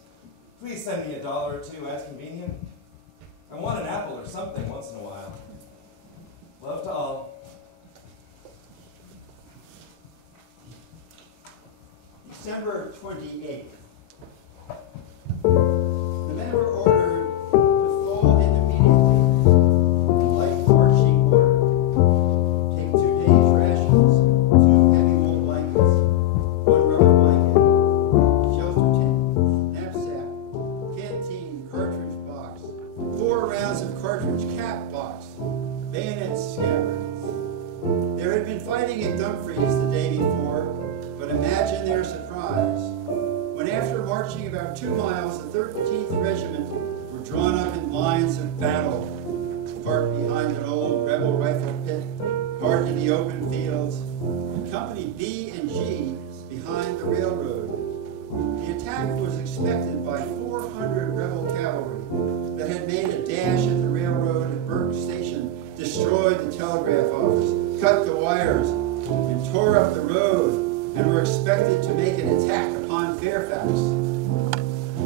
please send me $1 or $2 as convenient. I want an apple or something once in a while. Love to all. December 28th. The men were ordered to fall in immediately in light marching order. Take 2 days' rations, 2 heavy wool blankets, 1 rubber blanket, shelter tent, knapsack, canteen, cartridge box, 4 rounds of cartridge cap box, bayonet scabbard. There had been fighting at Dumfries the day before, but imagine their surprise when, after marching about 2 miles, the 13th Regiment were drawn up in lines of battle, part behind an old rebel rifle pit, part in the open fields, and Company B and G behind the railroad. The attack was expected by 400 rebel cavalry that had made a dash at the railroad at Burke Station, destroyed the telegraph office, cut the wires, and tore up the road, and were expected to make an attack upon Fairfax.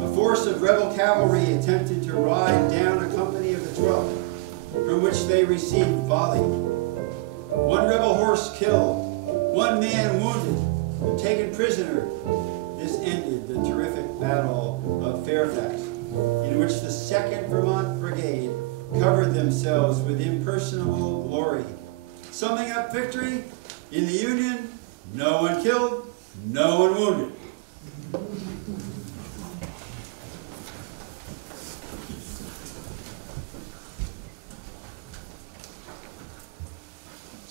A force of rebel cavalry attempted to ride down a company of the 12th, from which they received volley. 1 rebel horse killed, 1 man wounded, and taken prisoner. This ended the terrific Battle of Fairfax, in which the 2nd Vermont Brigade covered themselves with impersonable glory. Summing up victory, in the Union, no one killed, no one wounded.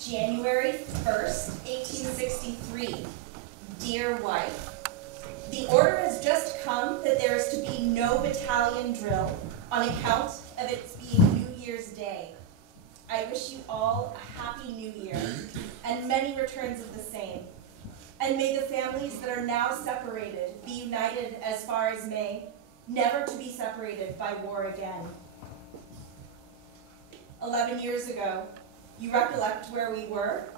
January 1st, 1863. Dear wife, the order has just come that there is to be no battalion drill on account of its being New Year's Day. I wish you all a happy new year and many returns of the same. And may the families that are now separated be united as far as may, never to be separated by war again. 11 years ago, you recollect where we were?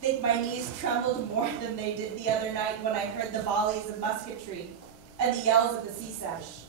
Think my knees trembled more than they did the other night when I heard the volleys of musketry and the yells of the Secesh.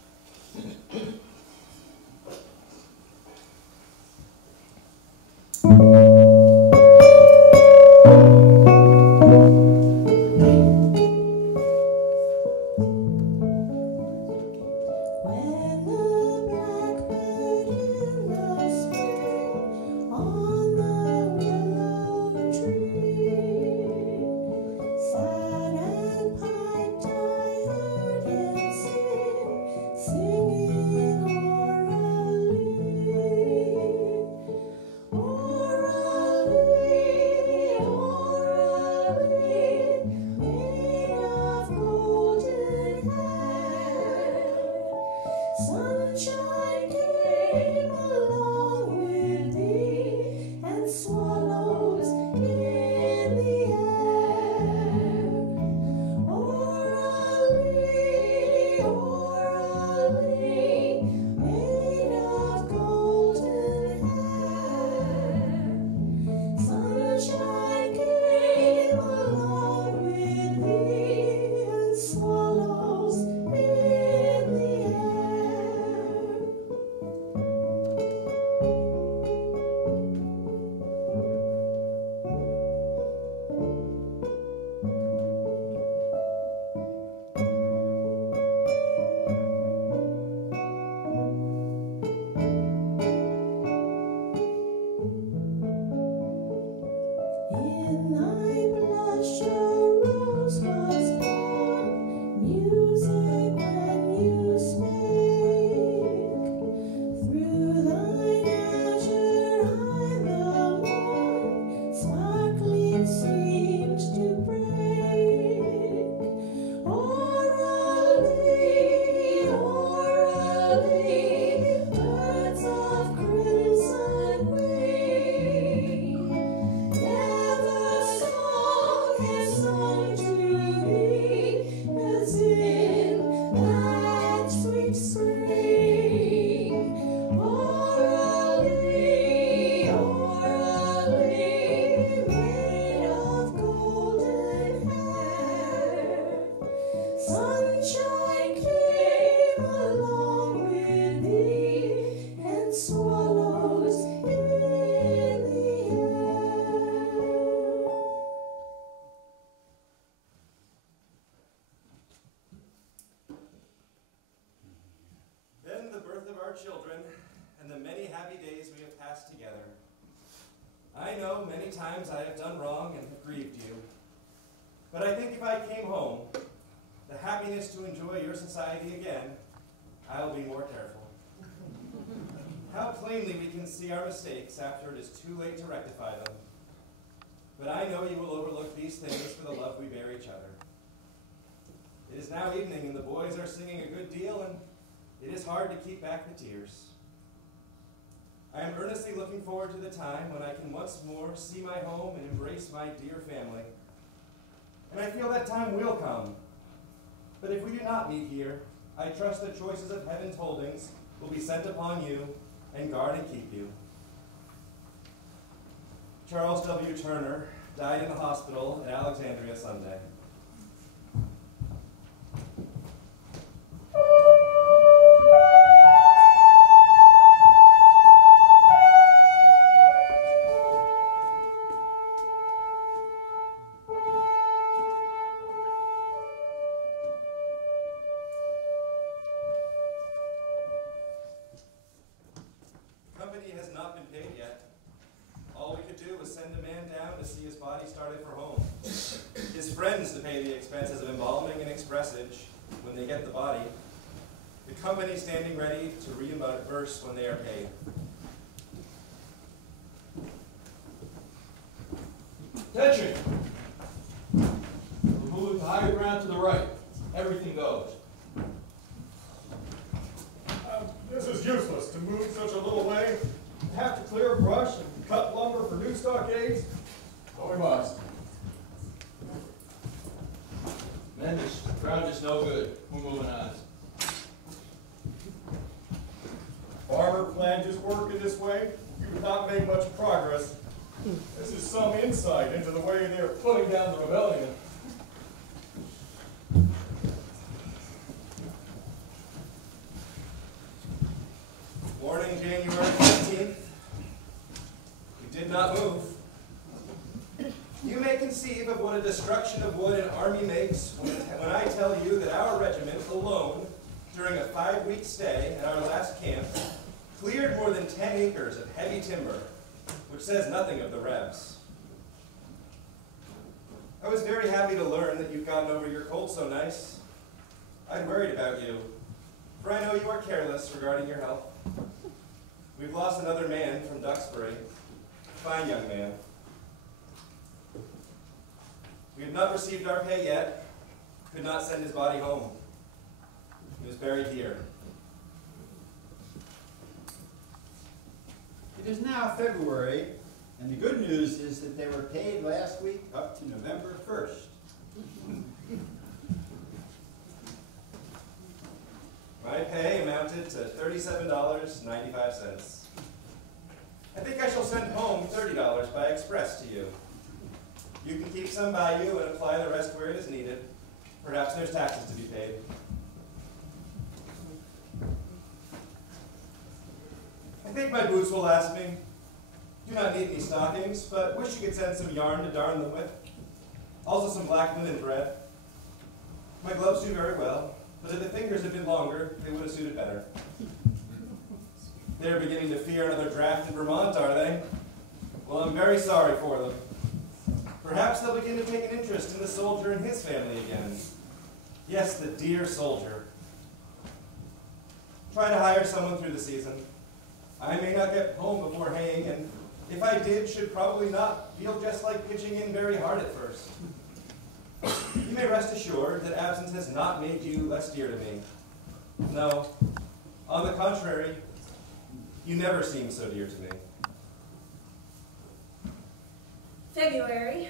Children and the many happy days we have passed together. I know many times I have done wrong and have grieved you, but I think if I came home, the happiness to enjoy your society again, I will be more careful. How plainly we can see our mistakes after it is too late to rectify them. But I know you will overlook these things for the love we bear each other. It is now evening and the boys are singing a good deal, and it is hard to keep back the tears. I am earnestly looking forward to the time when I can once more see my home and embrace my dear family. And I feel that time will come. But if we do not meet here, I trust the choices of heaven's holdings will be sent upon you and guard and keep you. Charles W. Turner died in the hospital at Alexandria Sunday. Friends to pay the expenses of embalming and expressage when they get the body. The company standing ready to reimburse when they are paid. Attention! We'll move to higher ground to the right. Everything goes. This is useless to move such a little way. we must. Man, this ground is no good. We're moving on. Farmer planned his work in this way, you would not make much progress. This is some insight into the way they're putting down the rebellion. Morning, January 15th. We did not move. You may conceive of what a destruction of wood an army makes when I tell you that our regiment alone, during a 5-week stay at our last camp, cleared more than 10 acres of heavy timber, which says nothing of the revs. I was very happy to learn that you've gotten over your cold so nice. I'd worried about you, for I know you are careless regarding your health. We've lost another man from Duxbury, a fine young man. We have not received our pay yet, could not send his body home. He was buried here. It is now February, and the good news is that they were paid last week up to November 1st. My pay amounted to $37.95. I think I shall send home $30 by express to you. You can keep some by you and apply the rest where it is needed. Perhaps there's taxes to be paid. I think my boots will last me. Do not need any stockings, but wish you could send some yarn to darn them with. Also some black linen thread. My gloves do very well, but if the fingers had been longer, they would have suited better. They're beginning to fear another draft in Vermont, are they? Well, I'm very sorry for them. Perhaps they'll begin to take an interest in the soldier and his family again. Yes, the dear soldier. Try to hire someone through the season. I may not get home before haying, and if I did, should probably not feel just like pitching in very hard at first. You may rest assured that absence has not made you less dear to me. No, on the contrary, you never seem so dear to me. February.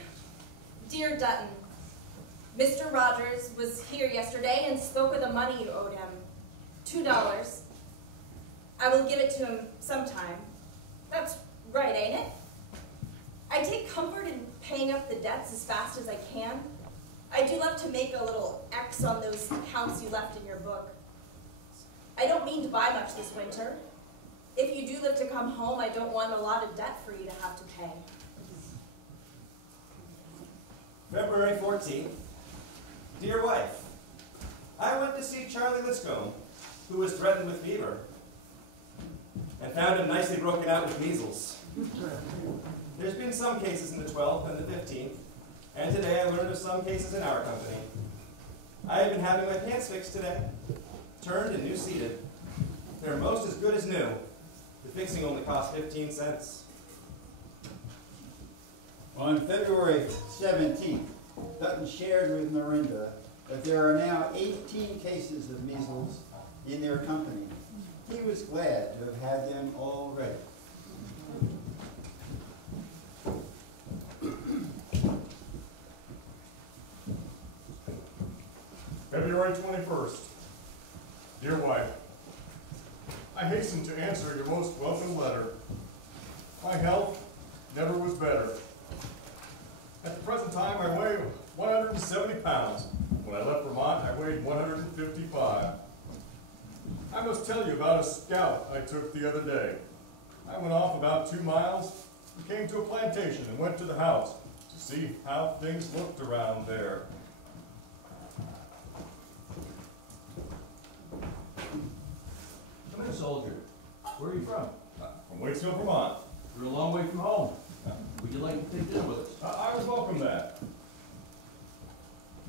Dear Dutton, Mr. Rogers was here yesterday and spoke of the money you owed him. $2. I will give it to him sometime. That's right, ain't it? I take comfort in paying up the debts as fast as I can. I do love to make a little X on those accounts you left in your book. I don't mean to buy much this winter. If you do live to come home, I don't want a lot of debt for you to have to pay. February 14th. Dear wife, I went to see Charlie Liscombe, who was threatened with fever, and found him nicely broken out with measles. There's been some cases in the 12th and the 15th, and today I learned of some cases in our company. I have been having my pants fixed today, turned and new seated. They're most as good as new. The fixing only cost 15 cents. On February 17th, Dutton shared with Miranda that there are now 18 cases of measles in their company. He was glad to have had them all ready. February 21st. Dear wife, I hasten to answer your most welcome letter. My health never was better. At the present time, I weigh 170 pounds. When I left Vermont, I weighed 155. I must tell you about a scout I took the other day. I went off about 2 miles and came to a plantation and went to the house to see how things looked around there. Come in, soldier. Where are you from? From Waitsfield, Vermont. You're a long way from home. Would you like to take dinner with us? I would welcome that.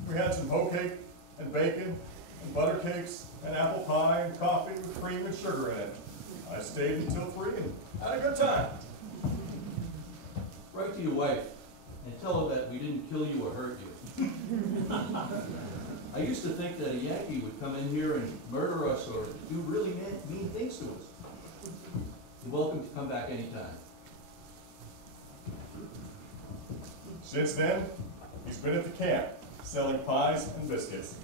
We had some hoe cake and bacon and butter cakes and apple pie and coffee with cream and sugar in it. I stayed until 3 and had a good time. Write to your wife and tell her that we didn't kill you or hurt you. I used to think that a Yankee would come in here and murder us or do really mean things to us. You're welcome to come back anytime. Since then, he's been at the camp, selling pies and biscuits.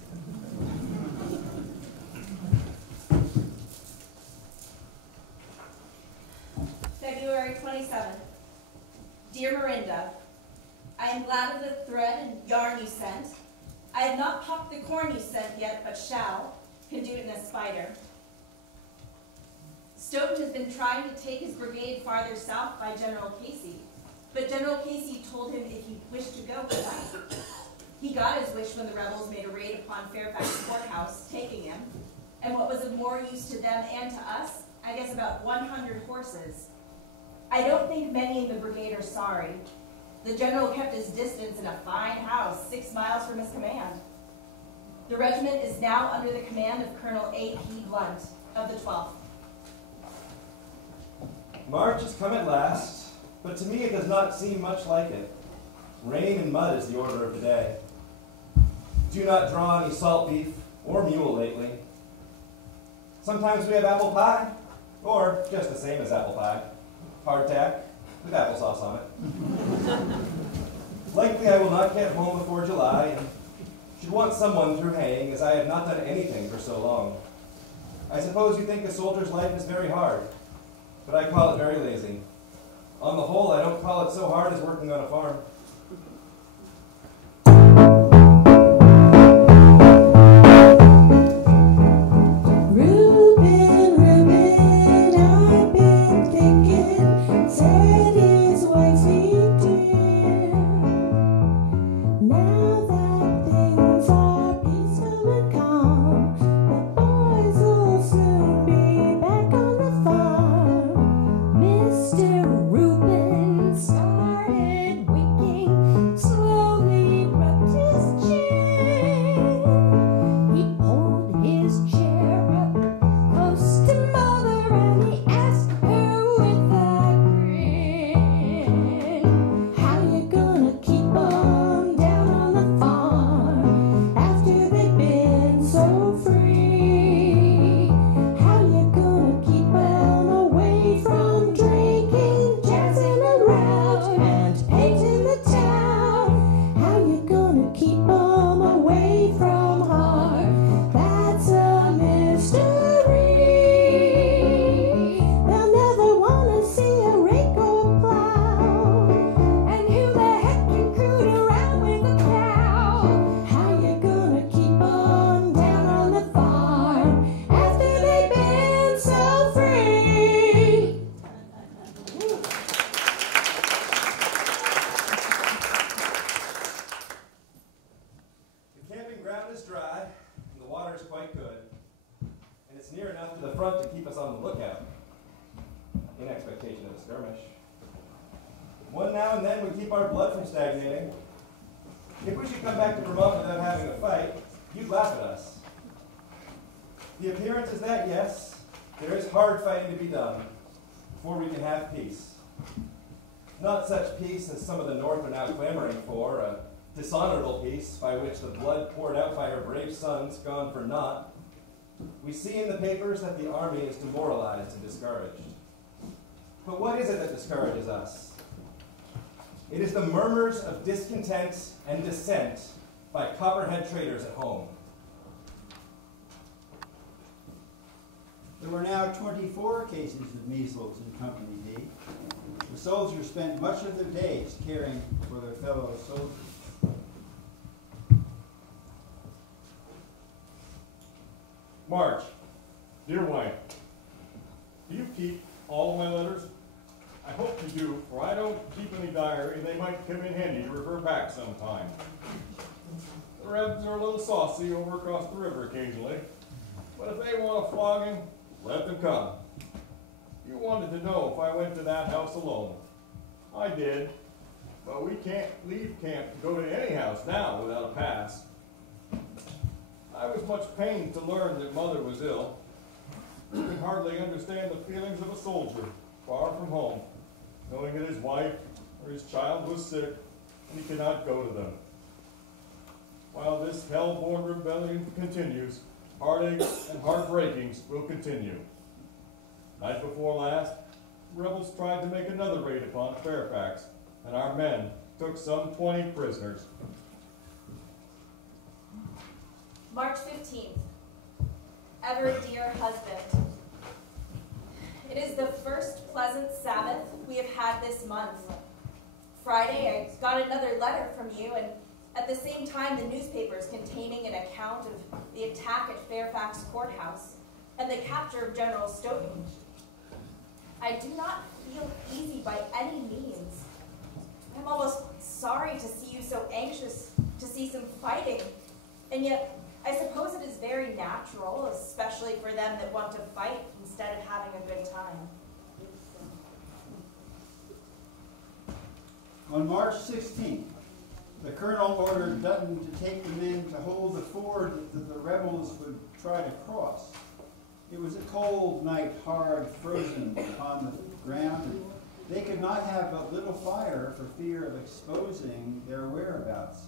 February 27th. Dear Miranda, I am glad of the thread and yarn you sent. I have not popped the corn you sent yet, but shall. Can do it in a spider. Stoughton has been trying to take his brigade farther south by General Casey, but General Casey told him if he wished to go, he might. He got his wish when the rebels made a raid upon Fairfax Courthouse, taking him, and what was of more use to them and to us, I guess about 100 horses. I don't think many in the brigade are sorry. The general kept his distance in a fine house 6 miles from his command. The regiment is now under the command of Colonel A.P. Blunt of the 12th. March has come at last, but to me it does not seem much like it. Rain and mud is the order of the day. Do not draw any salt beef or mule lately. Sometimes we have apple pie, or just the same as apple pie. Hardtack with applesauce on it. Likely I will not get home before July, and should want someone through haying, as I have not done anything for so long. I suppose you think a soldier's life is very hard, but I call it very lazy. On the whole, I don't call it so hard as working on a farm. As some of the North are now clamoring for, a dishonorable peace by which the blood poured out by her brave sons gone for naught. We see in the papers that the army is demoralized and discouraged. But what is it that discourages us? It is the murmurs of discontent and dissent by copperhead traders at home. There were now 24 cases of measles in Company D. The soldiers spent much of their days caring for their fellow soldiers. March, dear wife, do you keep all my letters? I hope you do, for I don't keep any diary, and they might come in handy to refer back sometime. The Rebs are a little saucy over across the river occasionally, but if they want a flogging, let them come. You wanted to know if I went to that house alone. I did, but we can't leave camp to go to any house now without a pass. I was much pained to learn that Mother was ill. You can hardly understand the feelings of a soldier far from home, knowing that his wife or his child was sick and he cannot go to them. While this hell-born rebellion continues, heartaches and heartbreakings will continue. Night before last, the rebels tried to make another raid upon Fairfax, and our men took some 20 prisoners. March 15th. Ever dear husband. It is the first pleasant Sabbath we have had this month. Friday, I got another letter from you, and at the same time, the newspapers containing an account of the attack at Fairfax Courthouse and the capture of General Stoughton. I do not feel easy by any means. I'm almost sorry to see you so anxious to see some fighting, and yet I suppose it is very natural, especially for them that want to fight instead of having a good time. On March 16th, the colonel ordered Dutton to take the men to hold the ford that the rebels would try to cross. It was a cold night, hard, frozen upon the ground, and they could not have a little fire for fear of exposing their whereabouts.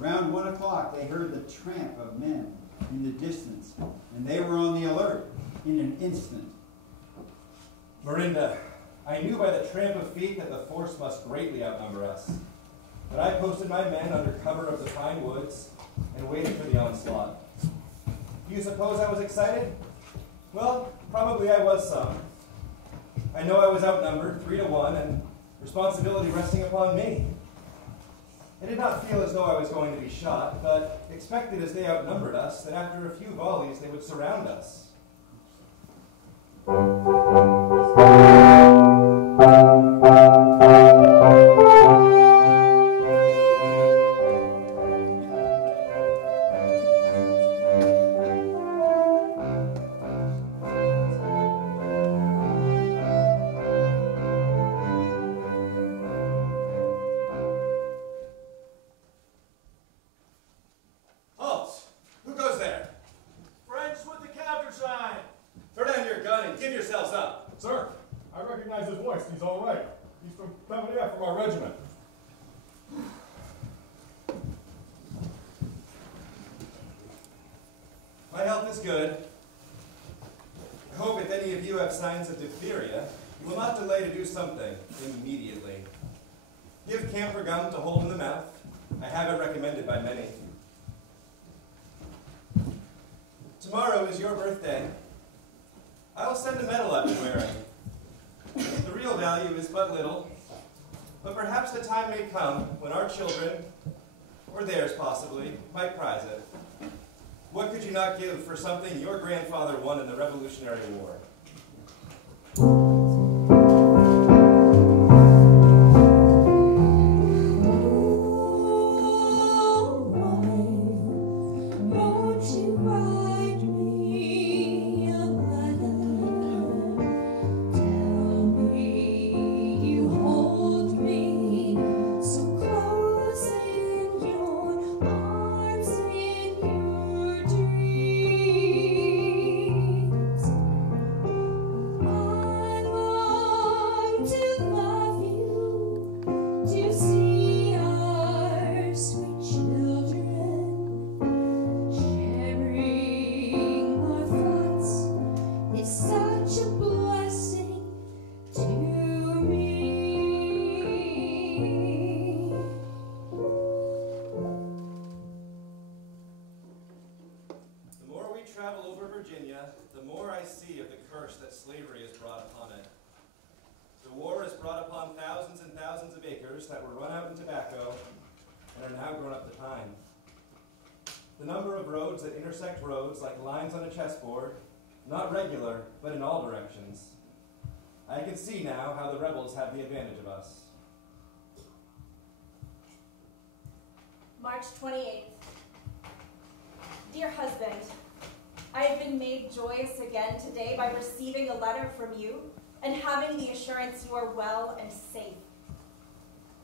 Around 1 o'clock, they heard the tramp of men in the distance, and they were on the alert in an instant. Miranda, I knew by the tramp of feet that the force must greatly outnumber us. But I posted my men under cover of the pine woods and waited for the onslaught. Do you suppose I was excited? Well, probably I was some. I know I was outnumbered 3-1 and responsibility resting upon me. I did not feel as though I was going to be shot, but expected as they outnumbered us that after a few volleys they would surround us. He's all right. He's coming from our regiment. My health is good. I hope if any of you have signs of diphtheria, you will not delay to do something immediately. Give camphor gum to hold in the mouth. I have it recommended by many. Tomorrow is your birthday. I will send a medal up you're wearing. The real value is but little, but perhaps the time may come when our children, or theirs possibly, might prize it. What could you not give for something your grandfather won in the Revolutionary War? The more I see of the curse that slavery has brought upon it. The war has brought upon thousands and thousands of acres that were run out in tobacco and are now grown up to pine. The number of roads that intersect roads like lines on a chessboard, not regular, but in all directions. I can see now how the rebels have the advantage of us. March 28th. Dear husband, I have been made joyous again today by receiving a letter from you and having the assurance you are well and safe.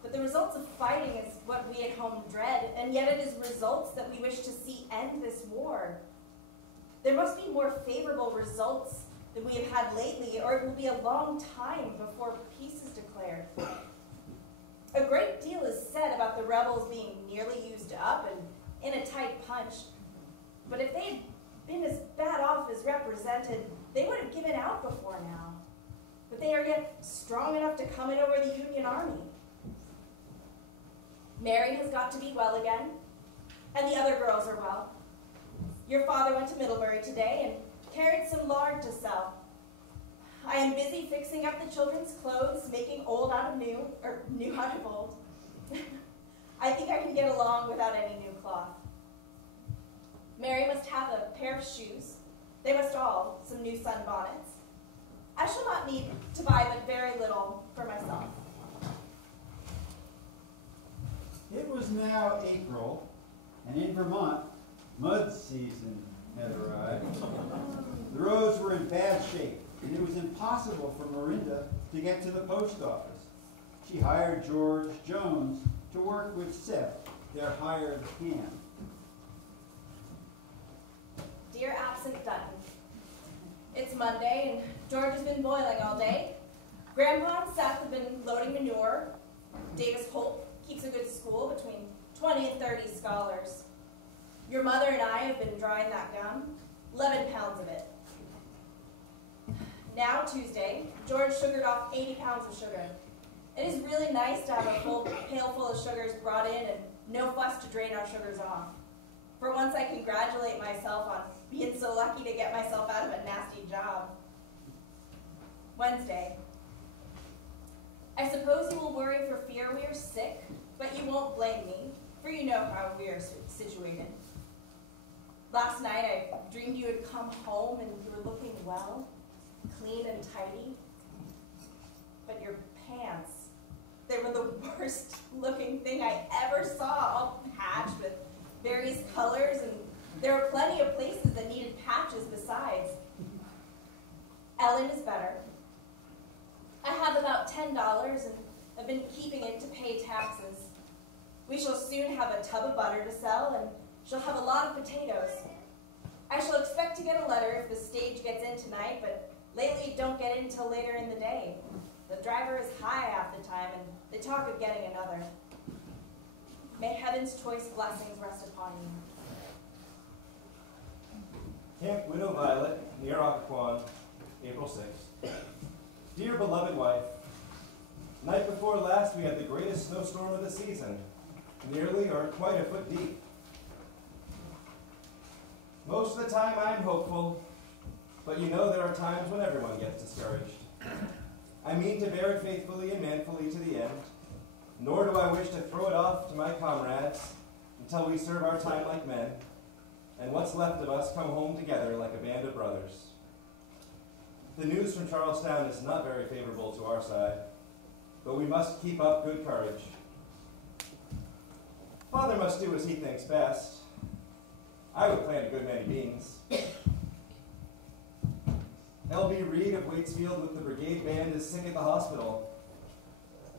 But the results of fighting is what we at home dread, and yet it is results that we wish to see end this war. There must be more favorable results than we have had lately, or it will be a long time before peace is declared. A great deal is said about the rebels being nearly used up and in a tight punch, but if they had been as bad off as represented, they would have given out before now. But they are yet strong enough to come in over the Union Army. Mary has got to be well again, and the other girls are well. Your father went to Middlebury today and carried some lard to sell. I am busy fixing up the children's clothes, making old out of new, or new out of old. I think I can get along without any new cloth. Mary must have a pair of shoes. They must all some new sunbonnets. I shall not need to buy but very little for myself. It was now April, and in Vermont, mud season had arrived. The roads were in bad shape, and it was impossible for Miranda to get to the post office. She hired George Jones to work with Seth, their hired hand. Dear absent Dutton, it's Monday, and George has been boiling all day. Grandpa and Seth have been loading manure. Davis Holt keeps a good school between 20 and 30 scholars. Your mother and I have been drying that gum, 11 pounds of it. Now, Tuesday, George sugared off 80 pounds of sugar. It is really nice to have a full pail full of sugars brought in and no fuss to drain our sugars off. For once, I congratulate myself on being so lucky to get myself out of a nasty job. Wednesday. I suppose you will worry for fear we are sick, but you won't blame me, for you know how we are situated. Last night, I dreamed you had come home and you were looking well, clean and tidy. But your pants, they were the worst looking thing I ever saw, all patched with various colors, and there were plenty of places that needed patches besides. Ellen is better. I have about $10 and I've been keeping it to pay taxes. We shall soon have a tub of butter to sell, and she'll have a lot of potatoes. I shall expect to get a letter if the stage gets in tonight, but lately it don't get in until later in the day. The driver is high half the time, and they talk of getting another. May heaven's choice blessings rest upon you. Camp Widow Violet, near Occoquan, April 6th. Dear beloved wife, night before last we had the greatest snowstorm of the season, nearly or quite a foot deep. Most of the time I'm hopeful, but you know there are times when everyone gets discouraged. I mean to bear it faithfully and manfully to the end, nor do I wish to throw it off to my comrades until we serve our time like men, and what's left of us come home together like a band of brothers. The news from Charlestown is not very favorable to our side, but we must keep up good courage. Father must do as he thinks best. I would plant a good many beans. L.B. Reed of Waitsfield with the brigade band is sick at the hospital.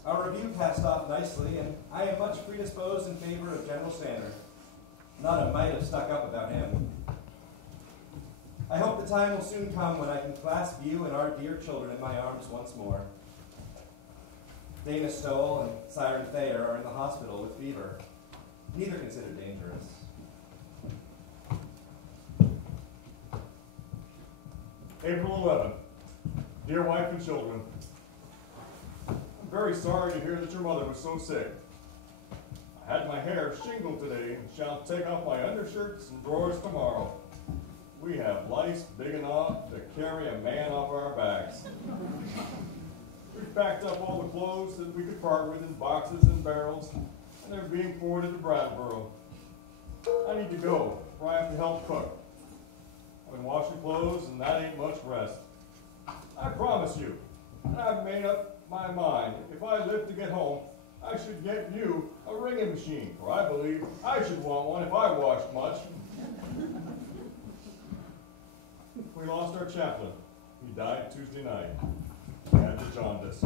Our review passed off nicely, and I am much predisposed in favor of General Stander. Not a mite have stuck up about him. I hope the time will soon come when I can clasp you and our dear children in my arms once more. Dana Stoll and Siren Thayer are in the hospital with fever, neither considered dangerous. April 11th. Dear wife and children, I'm very sorry to hear that your mother was so sick. I had my hair shingled today and shall take off my undershirts and drawers tomorrow. We have lice big enough to carry a man off our backs. We've packed up all the clothes that we could part with in boxes and barrels, and they're being forwarded to Brattleboro. I need to go, for I have to help cook. I've been washing clothes, and that ain't much rest. I promise you, and I've made up my mind, if I live to get home, I should get you a wringing machine, for I believe I should want one if I washed much. We lost our chaplain. He died Tuesday night. He had the jaundice.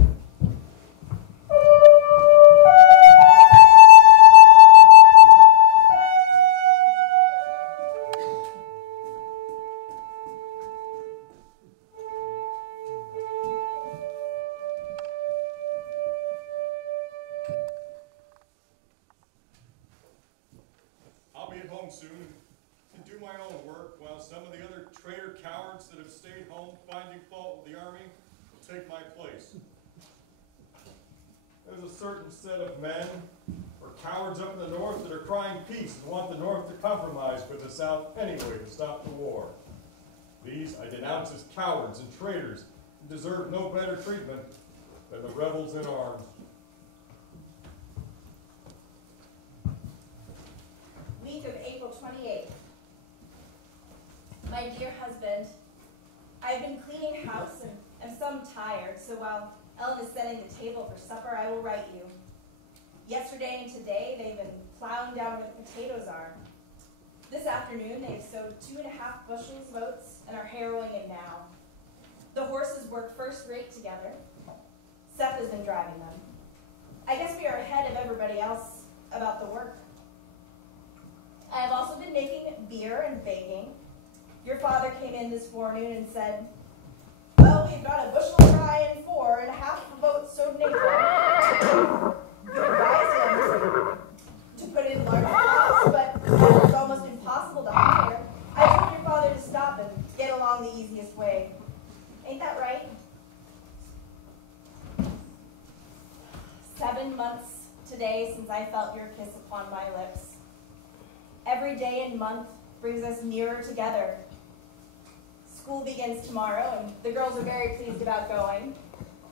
I'll be at home soon and do my own work while some of the other traitor cowards that have stayed home finding fault with the army will take my place. There's a certain set of men or cowards up in the North that are crying peace and want the North to compromise with the South anyway to stop the war. These I denounce as cowards and traitors who deserve no better treatment than the rebels in arms. Week of April 28th. My dear husband, I've been cleaning house and am some tired, so while Ellen is setting the table for supper, I will write you. Yesterday and today, they've been plowing down where the potatoes are. This afternoon, they've sowed 2.5 bushels of oats and are harrowing it now. The horses work first rate together. Seth has been driving them. I guess we are ahead of everybody else about the work. I have also been making beer and baking. Your father came in this forenoon and said, well, we've got a bushel dry and 4 and half of oats sowed in April. You advised him to put in larger crops, but it was almost impossible to hire. I told your father to stop and get along the easiest way. Ain't that right? 7 months today since I felt your kiss upon my lips. Every day and month brings us nearer together. School begins tomorrow, and the girls are very pleased about going.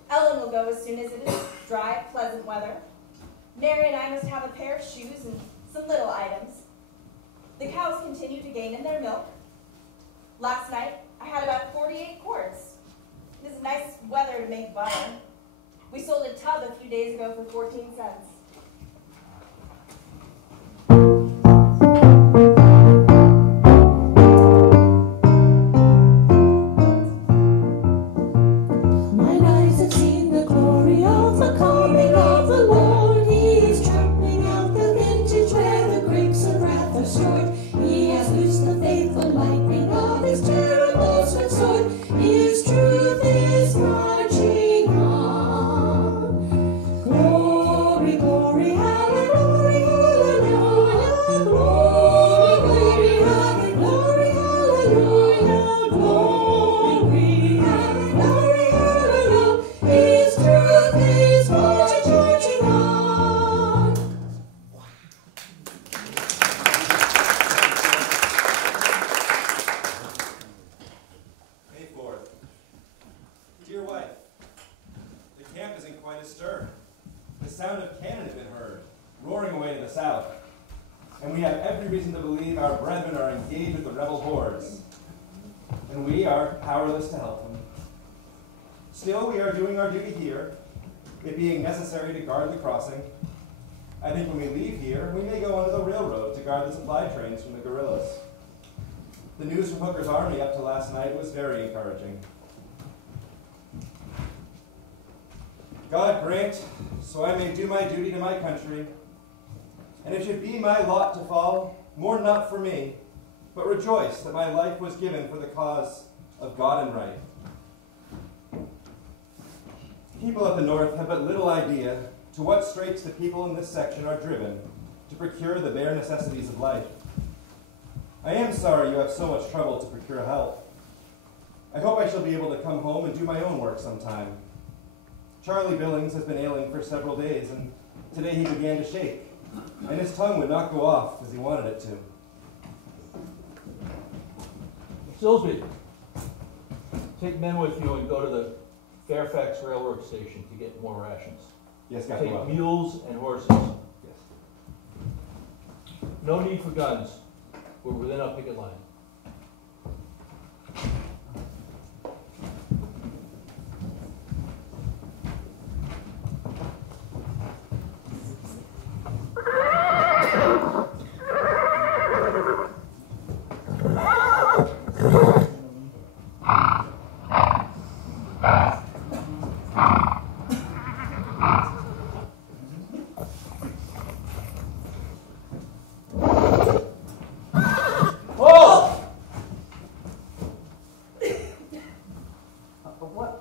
Ellen will go as soon as it is dry, pleasant weather. Mary and I must have a pair of shoes and some little items. The cows continue to gain in their milk. Last night, I had about 48 quarts. It is nice weather to make butter. We sold a tub a few days ago for 14 cents. Still, we are doing our duty here, it being necessary to guard the crossing. I think when we leave here, we may go onto the railroad to guard the supply trains from the guerrillas. The news from Hooker's army up to last night was very encouraging. God grant, so I may do my duty to my country, and it should be my lot to fall, mourn not for me, but rejoice that my life was given for the cause of God and right. People at the North have but little idea to what straits the people in this section are driven to procure the bare necessities of life. I am sorry you have so much trouble to procure help. I hope I shall be able to come home and do my own work sometime. Charlie Billings has been ailing for several days, and today he began to shake, and his tongue would not go off as he wanted it to. Silsby, take men with you and go to the Fairfax Railroad Station to get more rations. Yes, Captain. Take mules and horses. Yes. No need for guns. We're within our picket line.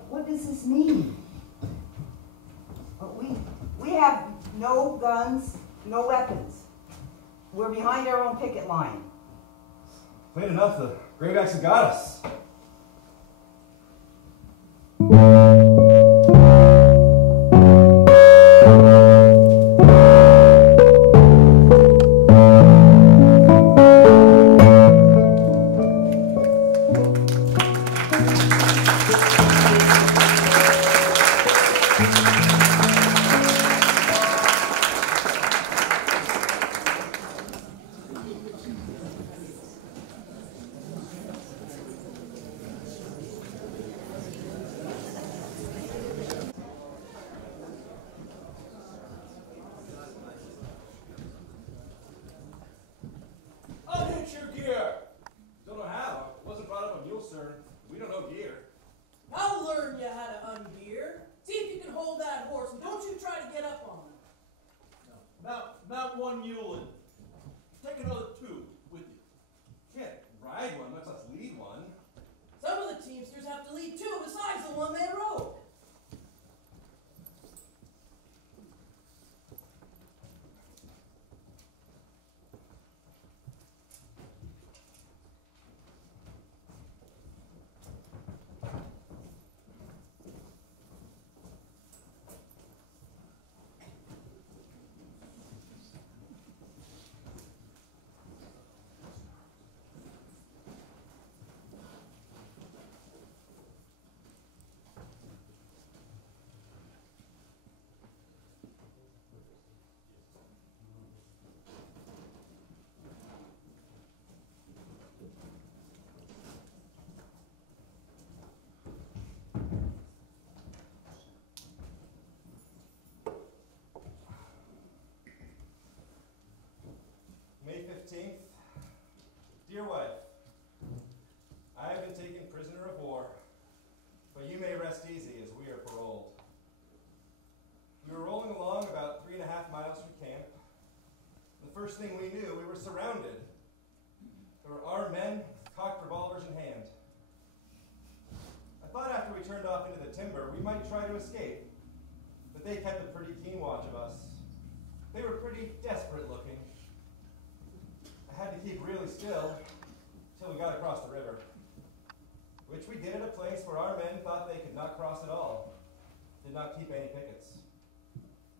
What does this mean? We have no guns, no weapons. We're behind our own picket line. Plain enough, the Graybacks have got us. Unhitch your gear. Don't know how. I wasn't brought up a mule, sir. We don't know gear. I'll learn you how to ungear. See if you can hold that horse, and don't you try to get up on it. Mount one mule and take another two with you. Can't ride one, much less lead one. Some of the teamsters have to lead two besides the one they rode. May 15th. Dear wife, I have been taken prisoner of war, but you may rest easy as we are paroled. We were rolling along about 3.5 miles from camp. The first thing we knew, we were surrounded. There were armed men, cocked revolvers in hand. I thought after we turned off into the timber, we might try to escape, but they kept a pretty keen watch of us. They were pretty desperate looking. I had to keep really still till we got across the river, which we did at a place where our men thought they could not cross at all, did not keep any pickets.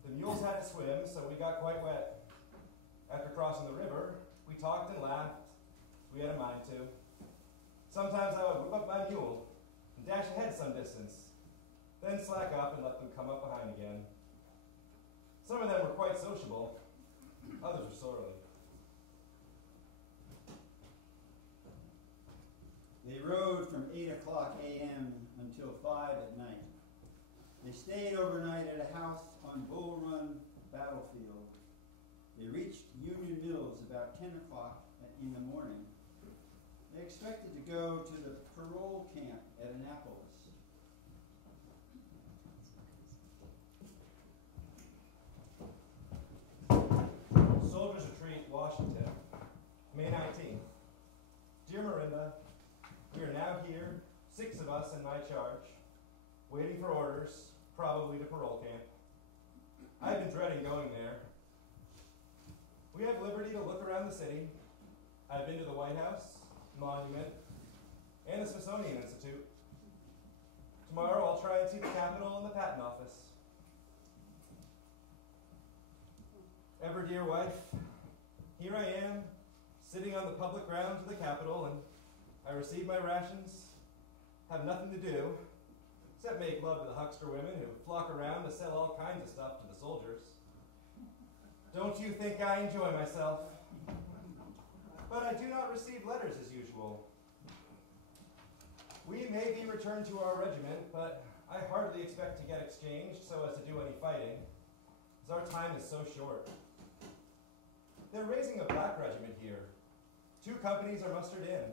The mules had to swim, so we got quite wet. After crossing the river, we talked and laughed. We had a mind to. Sometimes I would whip up my mule and dash ahead some distance, then slack up and let them come up behind again. Some of them were quite sociable, others were surly. They rode from 8 o'clock a.m. until 5 at night. They stayed overnight at a house on Bull Run battlefield. They reached Union Mills about 10 o'clock in the morning. They expected to go to the parole camp at Annapolis. Soldiers Retreat, Washington, May 19th. Dear Miranda, we are now here, 6 of us in my charge, waiting for orders, probably to parole camp. I've been dreading going there. We have liberty to look around the city. I've been to the White House, Monument, and the Smithsonian Institute. Tomorrow I'll try and see the Capitol and the Patent Office. Ever dear wife, here I am, sitting on the public grounds of the Capitol, and I receive my rations, have nothing to do, except make love to the huckster women who flock around to sell all kinds of stuff to the soldiers. Don't you think I enjoy myself? But I do not receive letters as usual. We may be returned to our regiment, but I hardly expect to get exchanged so as to do any fighting, as our time is so short. They're raising a black regiment here. 2 companies are mustered in,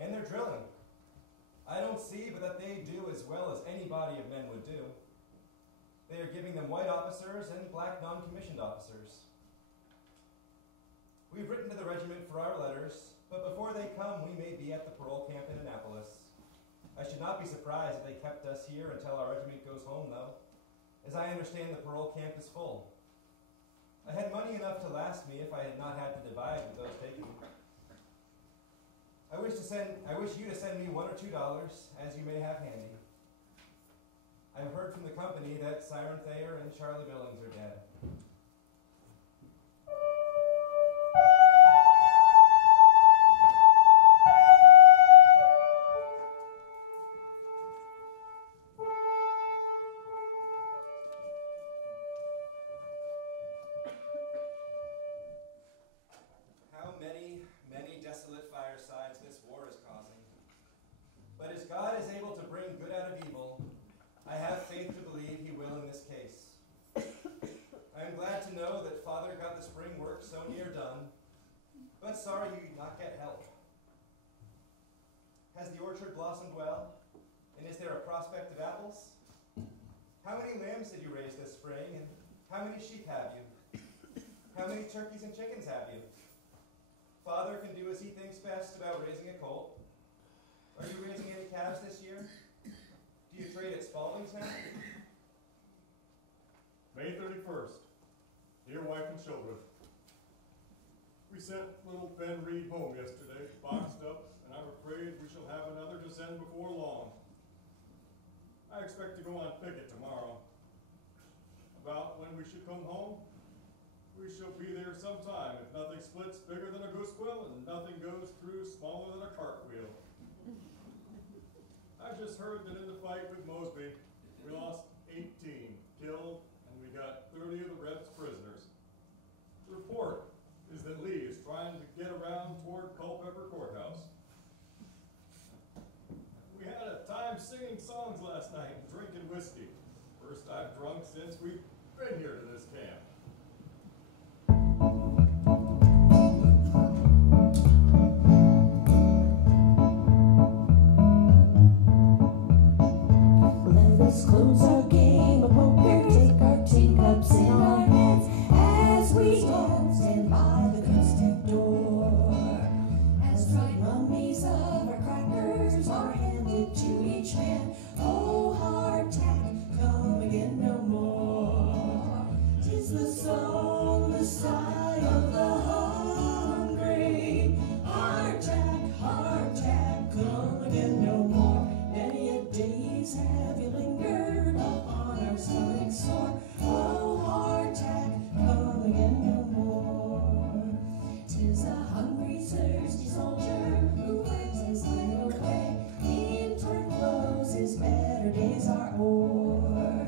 and they're drilling. I don't see but that they do as well as any body of men would do. They are giving them white officers and black non-commissioned officers. We've written to the regiment for our letters, but before they come, we may be at the parole camp in Annapolis. I should not be surprised if they kept us here until our regiment goes home, though, as I understand the parole camp is full. I had money enough to last me if I had not had to divide with those taking. I wish you to send me $1 or $2, as you may have handy. I've heard from the company that Siren Thayer and Charlie Billings are dead. sorry you did not get help. Has the orchard blossomed well? And is there a prospect of apples? How many lambs did you raise this spring, and how many sheep have you? How many turkeys and chickens have you? Father can do as he thinks best about raising a colt. Are you raising any calves this year? Do you trade at Spalding's now? May 31st. Dear wife and children, we sent little Ben Reed home yesterday, boxed up, and I'm afraid we shall have another to send before long. I expect to go on picket tomorrow. About when we should come home, we shall be there sometime if nothing splits bigger than a goose quill and nothing goes through smaller than a cartwheel. I just heard that in the fight with Mosby, we lost 18 killed, and we got 30 of the Rebs prisoners. The report is that Lee is trying to get around toward Culpeper Courthouse. We had a time singing songs last night and drinking whiskey. First I've drunk since we've been here to this camp. Let us close our game of poker, take our teacups in our hands as we stand by the gun-step door. As dried mummies of our crackers are handed to each man, oh hardtack, come again no more. 'Tis the song, the sigh of the hungry. Hardtack, come again no more. Many a days have you lingered upon our stomach sore. Oh hardtack, come again no more. 'Tis a hungry, thirsty soldier who earns his little pay. In torn clothes his better days are o'er.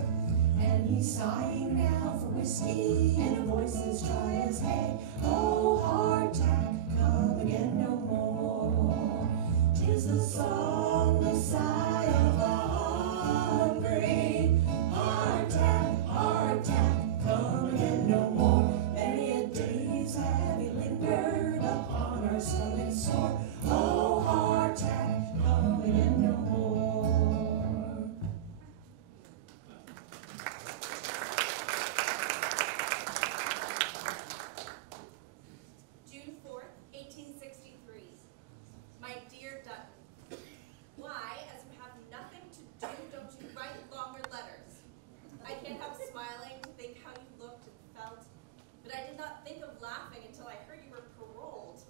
And he's sighing now for whiskey and a voice as dry as hay. Oh hardtack, come again no more. 'Tis the song, the sigh of the hungry. Hardtack, come again no more. Many a days have you lingered upon our stomach sore. Oh hardtack, come again no more. June 4th, 1863. My dear Dutton, why, as you have nothing to do, don't you write longer letters? I can't help smiling to think how you looked and felt, but I did not think of laughing until I heard you were paroled.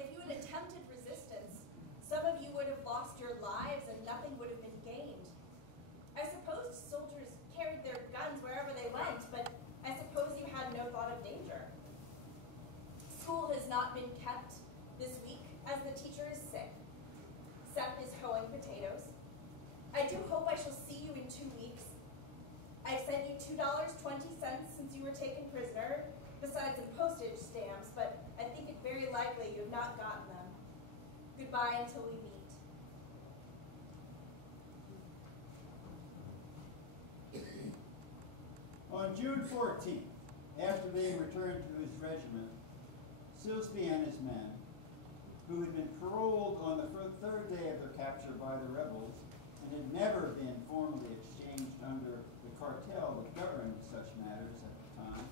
If you had attempted resistance, some of you would have lost your lives and nothing would have been gained. I suppose soldiers carried their guns wherever they went, but I suppose you had no thought of danger. School has not been kept this week as the teacher is sick. Seth is hoeing potatoes. I do hope I shall see you in 2 weeks. I've sent you $2.20 since you were taken prisoner, besides some postage stamps, but I think it very likely you have not gotten them. Goodbye until we meet. On June 14th, after being returned to his regiment, Silsby and his men, who had been paroled on the third day of their capture by the rebels and had never been formally exchanged under the cartel that governed such matters at the time,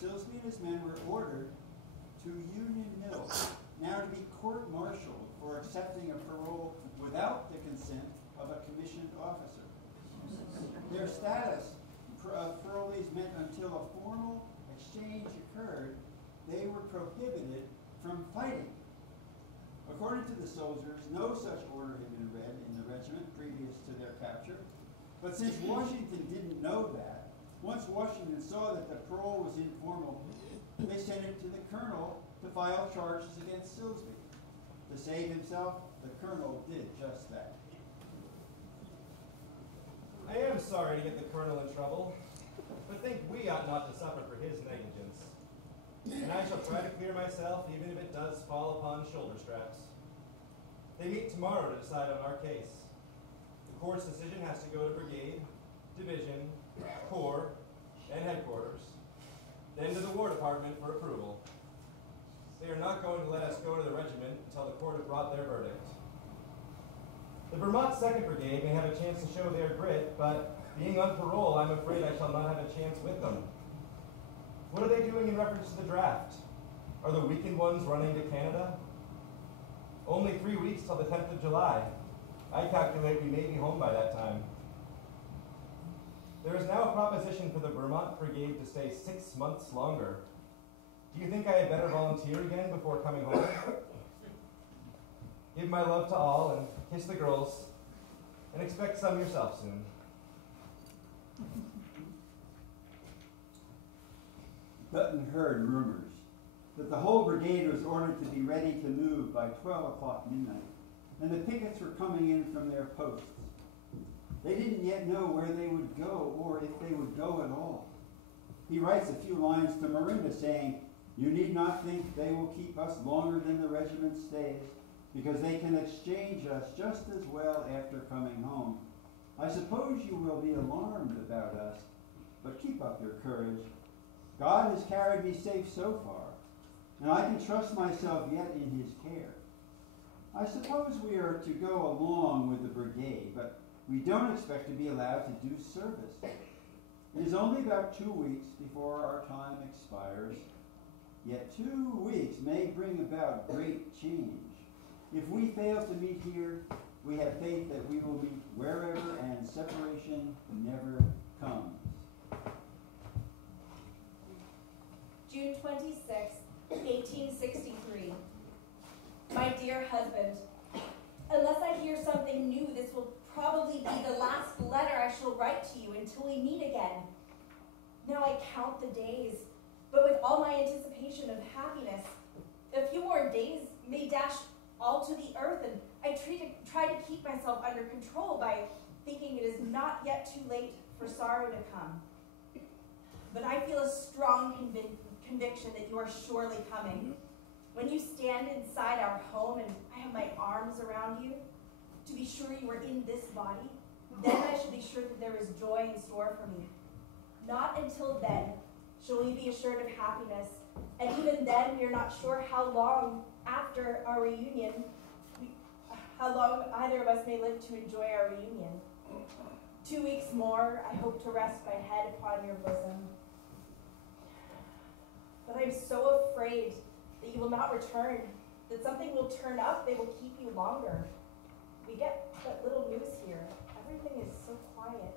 Silsby and his men were ordered to Union Mill, now to be court-martialed for accepting a parole without the consent of a commissioned officer. Their status of parolees meant until a formal exchange occurred, they were prohibited from fighting. According to the soldiers, no such order had been read in the regiment previous to their capture. But since Washington didn't know that, once Washington saw that the parole was informal, they sent it to the colonel to file charges against Silsby. To save himself, the colonel did just that. I am sorry to get the colonel in trouble, but think we ought not to suffer for his negligence. And I shall try to clear myself, even if it does fall upon shoulder straps. They meet tomorrow to decide on our case. The court's decision has to go to brigade, division, corps, and headquarters, then to the War Department for approval. They are not going to let us go to the regiment until the court have brought their verdict. The Vermont 2nd Brigade may have a chance to show their grit, but being on parole, I'm afraid I shall not have a chance with them. What are they doing in reference to the draft? Are the weakened ones running to Canada? Only 3 weeks till the 10th of July. I calculate we may be home by that time. There is now a proposition for the Vermont Brigade to stay 6 months longer. Do you think I had better volunteer again before coming home? Give my love to all and kiss the girls, and expect some yourself soon. Button heard rumors that the whole brigade was ordered to be ready to move by 12 o'clock midnight, and the pickets were coming in from their posts. They didn't yet know where they would go or if they would go at all. He writes a few lines to Marinda saying, "You need not think they will keep us longer than the regiment stays, because they can exchange us just as well after coming home. I suppose you will be alarmed about us, but keep up your courage. God has carried me safe so far, and I can trust myself yet in his care. I suppose we are to go along with the brigade, but we don't expect to be allowed to do service. It is only about 2 weeks before our time expires, yet 2 weeks may bring about great change. If we fail to meet here, we have faith that we will meet wherever, and separation never comes." June 26, 1863. My dear husband, unless I hear something new, this will probably be the last letter I shall write to you until we meet again. Now I count the days, but with all my anticipation of happiness, a few more days may dash all to the earth, and I try to keep myself under control by thinking it is not yet too late for sorrow to come. But I feel a strong conviction that you are surely coming. When you stand inside our home and I have my arms around you, to be sure you are in this body, then I shall be sure that there is joy in store for me. Not until then shall we be assured of happiness, and even then we are not sure how long after our reunion, how long either of us may live to enjoy our reunion. 2 weeks more, I hope to rest my head upon your bosom. But I'm so afraid that you will not return, that something will turn up, they will keep you longer. We get but little news here. Everything is so quiet.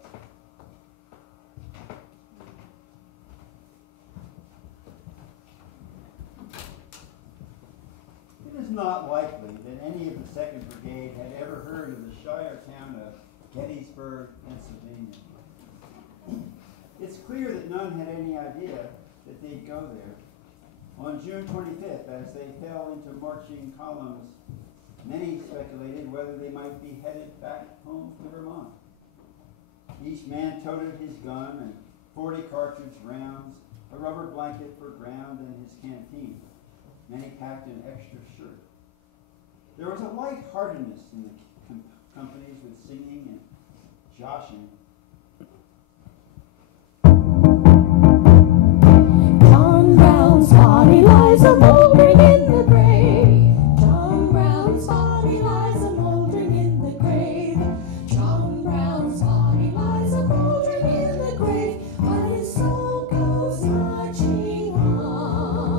It is not likely that any of the 2nd Brigade had ever heard of the shire town of Gettysburg, Pennsylvania. It's clear that none had any idea that they'd go there. On June 25th, as they fell into marching columns, many speculated whether they might be headed back home to Vermont. Each man toted his gun and 40 cartridge rounds, a rubber blanket for ground, and his canteen. Many packed an extra shirt. There was a light-heartedness in the companies with singing and joshing. John Brown's body lies a mouldering in the grave. John Brown's body lies a mouldering in the grave. John Brown's body lies a mouldering in the grave, but his soul goes marching on.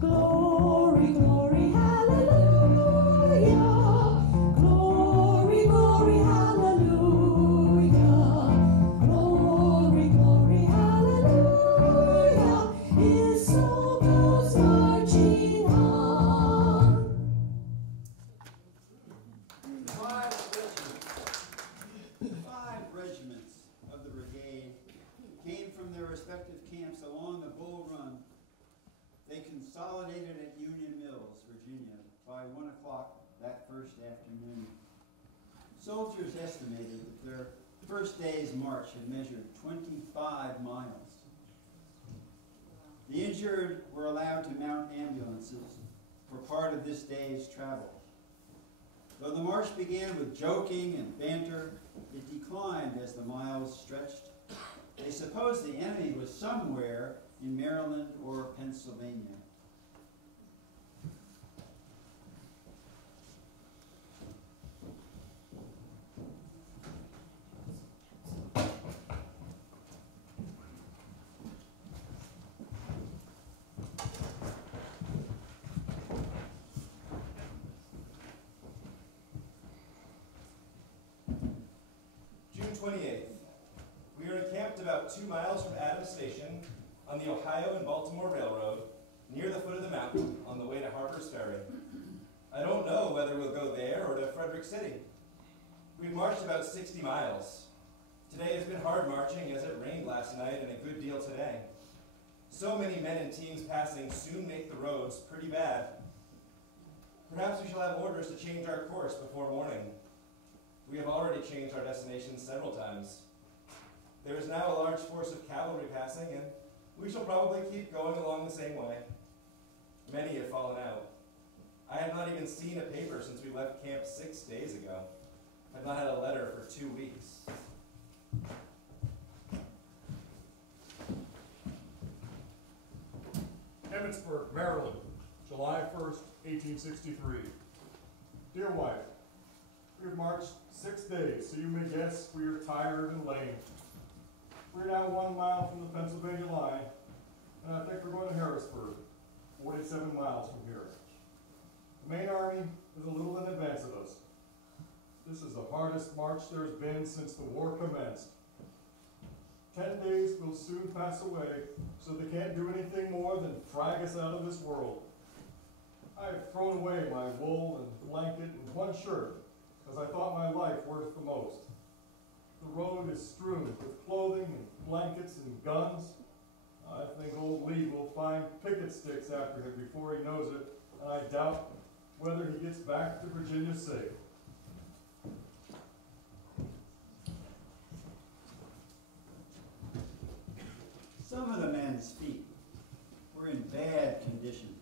Glory, glory, hallelujah. Glory, glory, hallelujah. Glory, glory, hallelujah. His soul goes marching on. Five regiments of the brigade came from their respective camps along the Bull Run. They consolidated at Union Mills, Virginia, by 1 o'clock that first afternoon. Soldiers estimated that their first day's march had measured 25 miles. The injured were allowed to mount ambulances for part of this day's travel. Though the march began with joking and banter, it declined as the miles stretched. They supposed the enemy was somewhere in Maryland or Pennsylvania. 28th. We are encamped about 2 miles from Adams Station on the Ohio and Baltimore Railroad, near the foot of the mountain on the way to Harper's Ferry. I don't know whether we'll go there or to Frederick City. We've marched about 60 miles. Today has been hard marching as it rained last night and a good deal today. So many men and teams passing soon make the roads pretty bad. Perhaps we shall have orders to change our course before morning. We have already changed our destination several times. There is now a large force of cavalry passing, and we shall probably keep going along the same way. Many have fallen out. I have not even seen a paper since we left camp 6 days ago. I have not had a letter for 2 weeks. Emmitsburg, Maryland, July 1st, 1863. Dear wife, we have marched 6 days, so you may guess we are tired and lame. We're now 1 mile from the Pennsylvania line, and I think we're going to Harrisburg, 47 miles from here. The main army is a little in advance of us. This is the hardest march there's been since the war commenced. 10 days will soon pass away, so they can't do anything more than frag us out of this world. I have thrown away my wool and blanket and 1 shirt, as I thought my life worth the most. The road is strewn with clothing and blankets and guns. I think old Lee will find picket sticks after him before he knows it, and I doubt whether he gets back to Virginia safe. Some of the men's feet were in bad condition.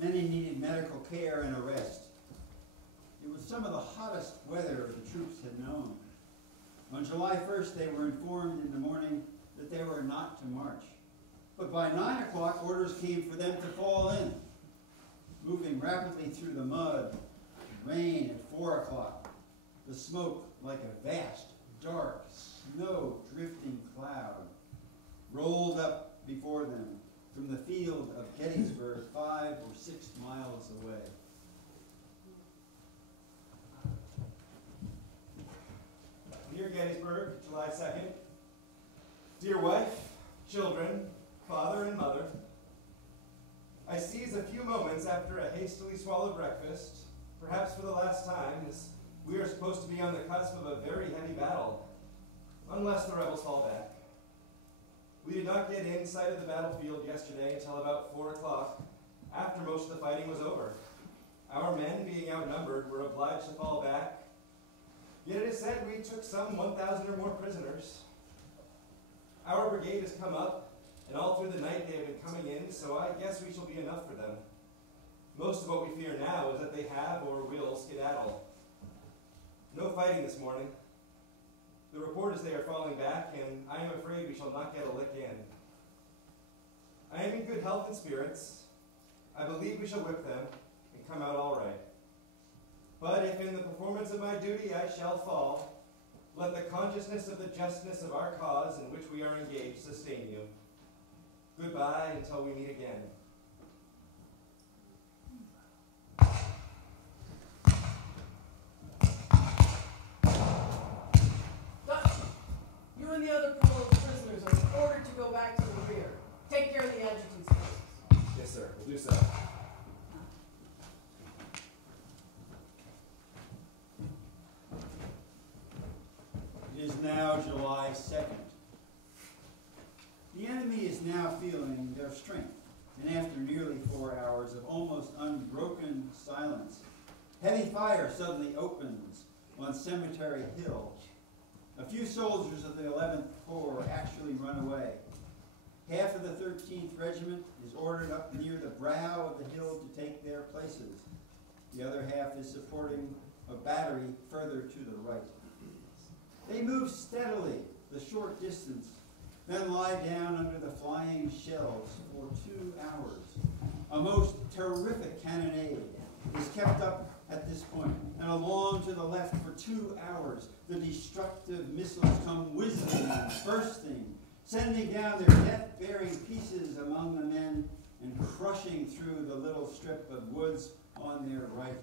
Many needed medical care and a rest. It was some of the hottest weather the troops had known. On July 1st, they were informed in the morning that they were not to march. But by 9 o'clock, orders came for them to fall in. Moving rapidly through the mud and rain at 4 o'clock, the smoke like a vast, dark, snow-drifting cloud rolled up before them from the field of Gettysburg 5 or 6 miles away. Dear Gettysburg, July 2nd. Dear wife, children, father and mother, I seize a few moments after a hastily swallowed breakfast, perhaps for the last time, as we are supposed to be on the cusp of a very heavy battle, unless the rebels fall back. We did not get in sight of the battlefield yesterday until about 4 o'clock, after most of the fighting was over. Our men, being outnumbered, were obliged to fall back, yet it is said we took some 1,000 or more prisoners. Our brigade has come up, and all through the night they have been coming in, so I guess we shall be enough for them. Most of what we fear now is that they have or will skedaddle. No fighting this morning. The report is they are falling back, and I am afraid we shall not get a lick in. I am in good health and spirits. I believe we shall whip them and come out all right. But if in the performance of my duty I shall fall, let the consciousness of the justness of our cause in which we are engaged sustain you. Goodbye until we meet again. You and the other paroled prisoners are ordered to go back to the rear. Take care of the adjutant's cases. Yes, sir. We'll do so. It is now July 2nd. The enemy is now feeling their strength, and after nearly 4 hours of almost unbroken silence, heavy fire suddenly opens on Cemetery Hill. A few soldiers of the 11th Corps actually run away. Half of the 13th Regiment is ordered up near the brow of the hill to take their places. The other half is supporting a battery further to the right. They move steadily the short distance, then lie down under the flying shells for 2 hours. A most terrific cannonade is kept up at this point, and along to the left for 2 hours, the destructive missiles come whizzing and bursting, sending down their death-bearing pieces among the men and crushing through the little strip of woods on their right.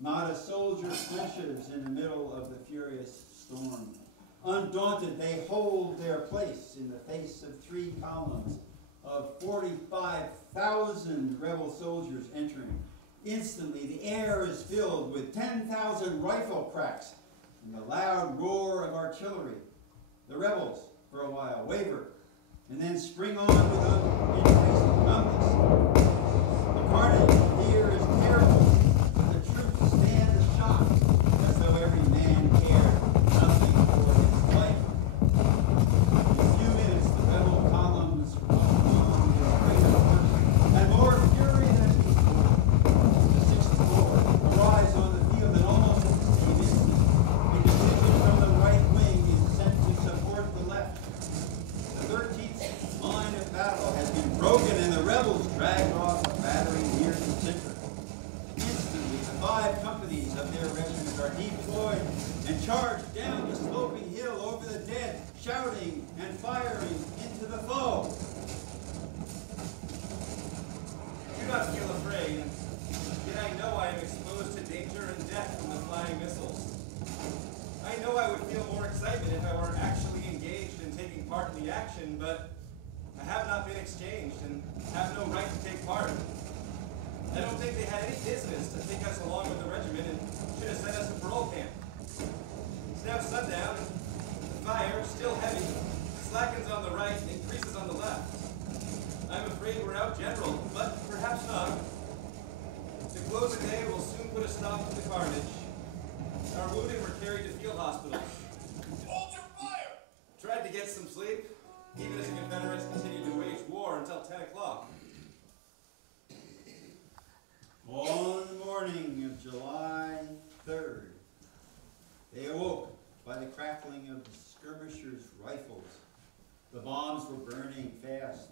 Not a soldier flinches in the middle of the furious storm. Undaunted, they hold their place in the face of 3 columns of 45,000 rebel soldiers entering. Instantly, the air is filled with 10,000 rifle cracks and the loud roar of artillery. The rebels, for a while, waver, and then spring on with increasing numbness. The carnage here is terrible. The troops stand shocked, as though every man cared nothing for his life. In a few minutes, the rebel columns run on with greater force and more fury than before. The 6th Corps arrives on the field, and almost at the same instant, a division from the right wing is sent to support the left. The 13th line of battle has been broken, and the rebels dragged off a battery near the center. Instantly, the 5 companies of their regiment are deployed and charge down the sloping hill over the dead, shouting and firing into the foe. Do not feel afraid, yet I know I am exposed to danger and death from the flying missiles. I know I would feel more excitement if I were actually engaged in taking part in the action, but I have not been exchanged and have no right to take part. I don't think they had any business to take us along with the regiment and should have sent us to parole camp. It's now sundown, and the fire, still heavy, slackens on the right and increases on the left. I'm afraid we're outgeneraled, but perhaps not. The close of day will soon put a stop to the carnage. Our wounded were carried to field hospitals. Hold your fire! Tried to get some sleep, even as the Confederates continued to wage war until 10 o'clock. On the morning of July 3rd, they awoke by the crackling of the skirmishers' rifles. The bombs were burning fast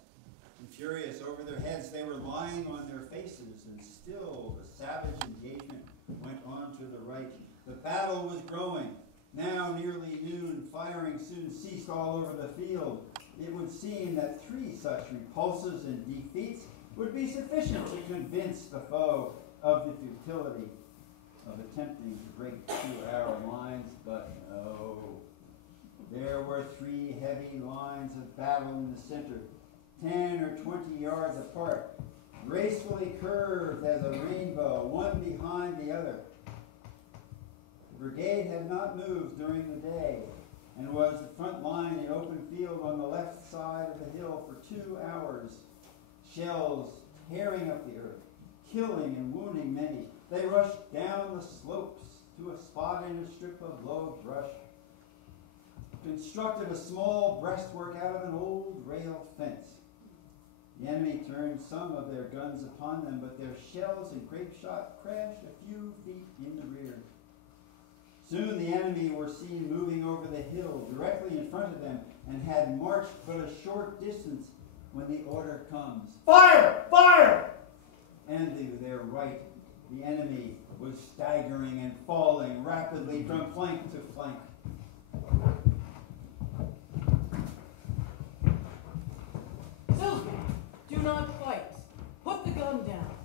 and furious over their heads. They were lying on their faces, and still the savage engagement went on to the right. The battle was growing. Now nearly noon, firing soon ceased all over the field. It would seem that 3 such repulses and defeats would be sufficient to convince the foe of the futility of attempting to break through our lines, but no. There were 3 heavy lines of battle in the center, 10 or 20 yards apart, gracefully curved as a rainbow, one behind the other. The brigade had not moved during the day and was the front line in open field on the left side of the hill for 2 hours. Shells tearing up the earth, killing and wounding many. They rushed down the slopes to a spot in a strip of low brush, constructed a small breastwork out of an old rail fence. The enemy turned some of their guns upon them, but their shells and grape shot crashed a few feet in the rear. Soon the enemy were seen moving over the hill directly in front of them and had marched but a short distance when the order comes, "Fire! Fire!" And to their right, the enemy was staggering and falling rapidly from flank to flank. Silsby, do not fight. Put the gun down.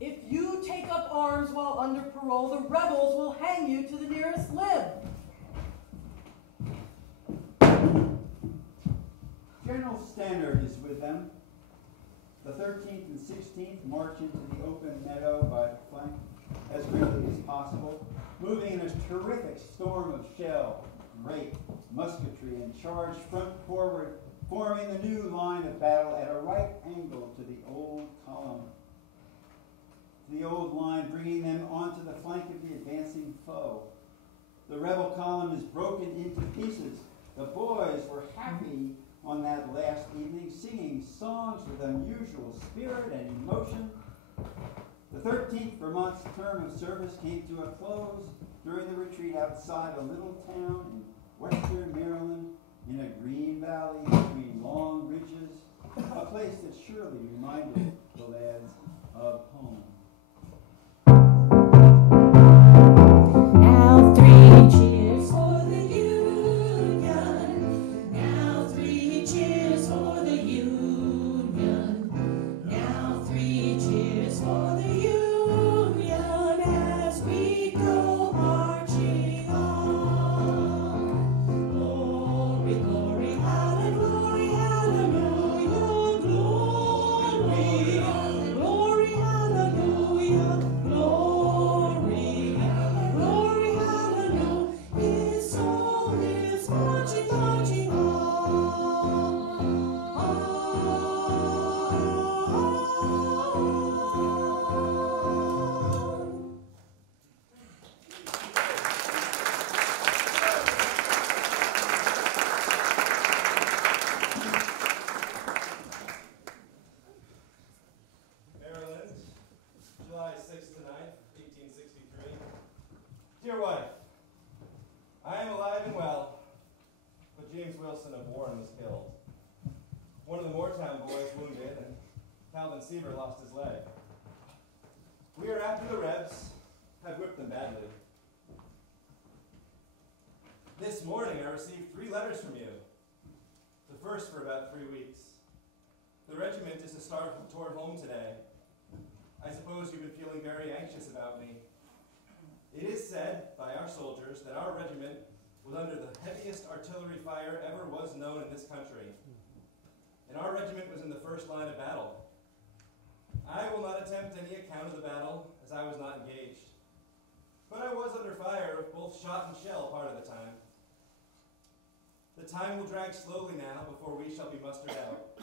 If you take up arms while under parole, the rebels will hang you to the nearest limb. General Stannard is with them. The 13th and 16th march into the open meadow by the flank as quickly as possible, moving in a terrific storm of shell, grape, musketry, and charge front forward, forming the new line of battle at a right angle to the old column. The old line bringing them onto the flank of the advancing foe. The rebel column is broken into pieces. The boys were happy on that last evening, singing songs with unusual spirit and emotion. The 13th Vermont's term of service came to a close during the retreat outside a little town in western Maryland, in a green valley between long ridges, a place that surely reminded the lads of home. Now 3 cheers for the Union. Now 3 cheers for the Union. Now 3 cheers for the Union as we go marching on. Joslin of Warren was killed. One of the Moortown boys wounded, and Calvin Seaver lost his leg. We are after the Rebs, have whipped them badly. This morning I received 3 letters from you, the first for about 3 weeks. The regiment is to start toward home today. I suppose you've been feeling very anxious about me. It is said by our soldiers that our regiment was under the heaviest artillery fire ever was known in this country. And our regiment was in the first line of battle. I will not attempt any account of the battle, as I was not engaged. But I was under fire of both shot and shell part of the time. The time will drag slowly now before we shall be mustered out.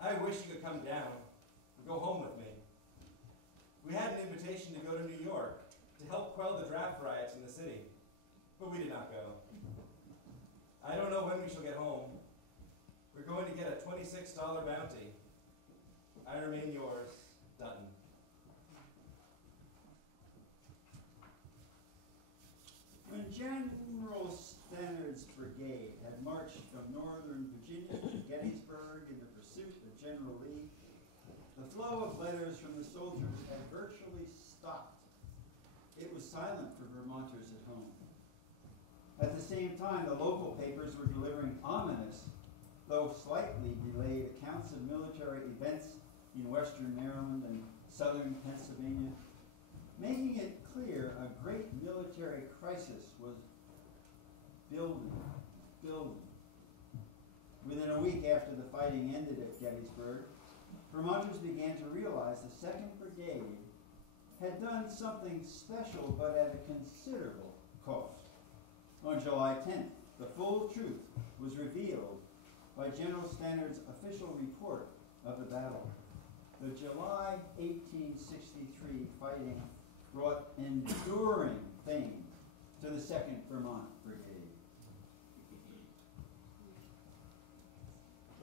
I wish you could come down and go home with me. We had an invitation to go to New York to help quell the draft riots in the city, but we did not go. I don't know when we shall get home. We're going to get a $26 bounty. I remain yours, Dutton. When General Stannard's brigade had marched from northern Virginia to Gettysburg in the pursuit of General Lee, the flow of letters from the soldiers had virtually stopped. It was silent for Vermonters at home. At the same time, the local papers were delivering ominous, though slightly delayed, accounts of military events in western Maryland and southern Pennsylvania, making it clear a great military crisis was building. Within a week after the fighting ended at Gettysburg, Vermonters began to realize the 2nd Brigade had done something special but at a considerable cost. On July 10th, the full truth was revealed by General Stannard's official report of the battle. The July 1863 fighting brought enduring fame to the 2nd Vermont Brigade.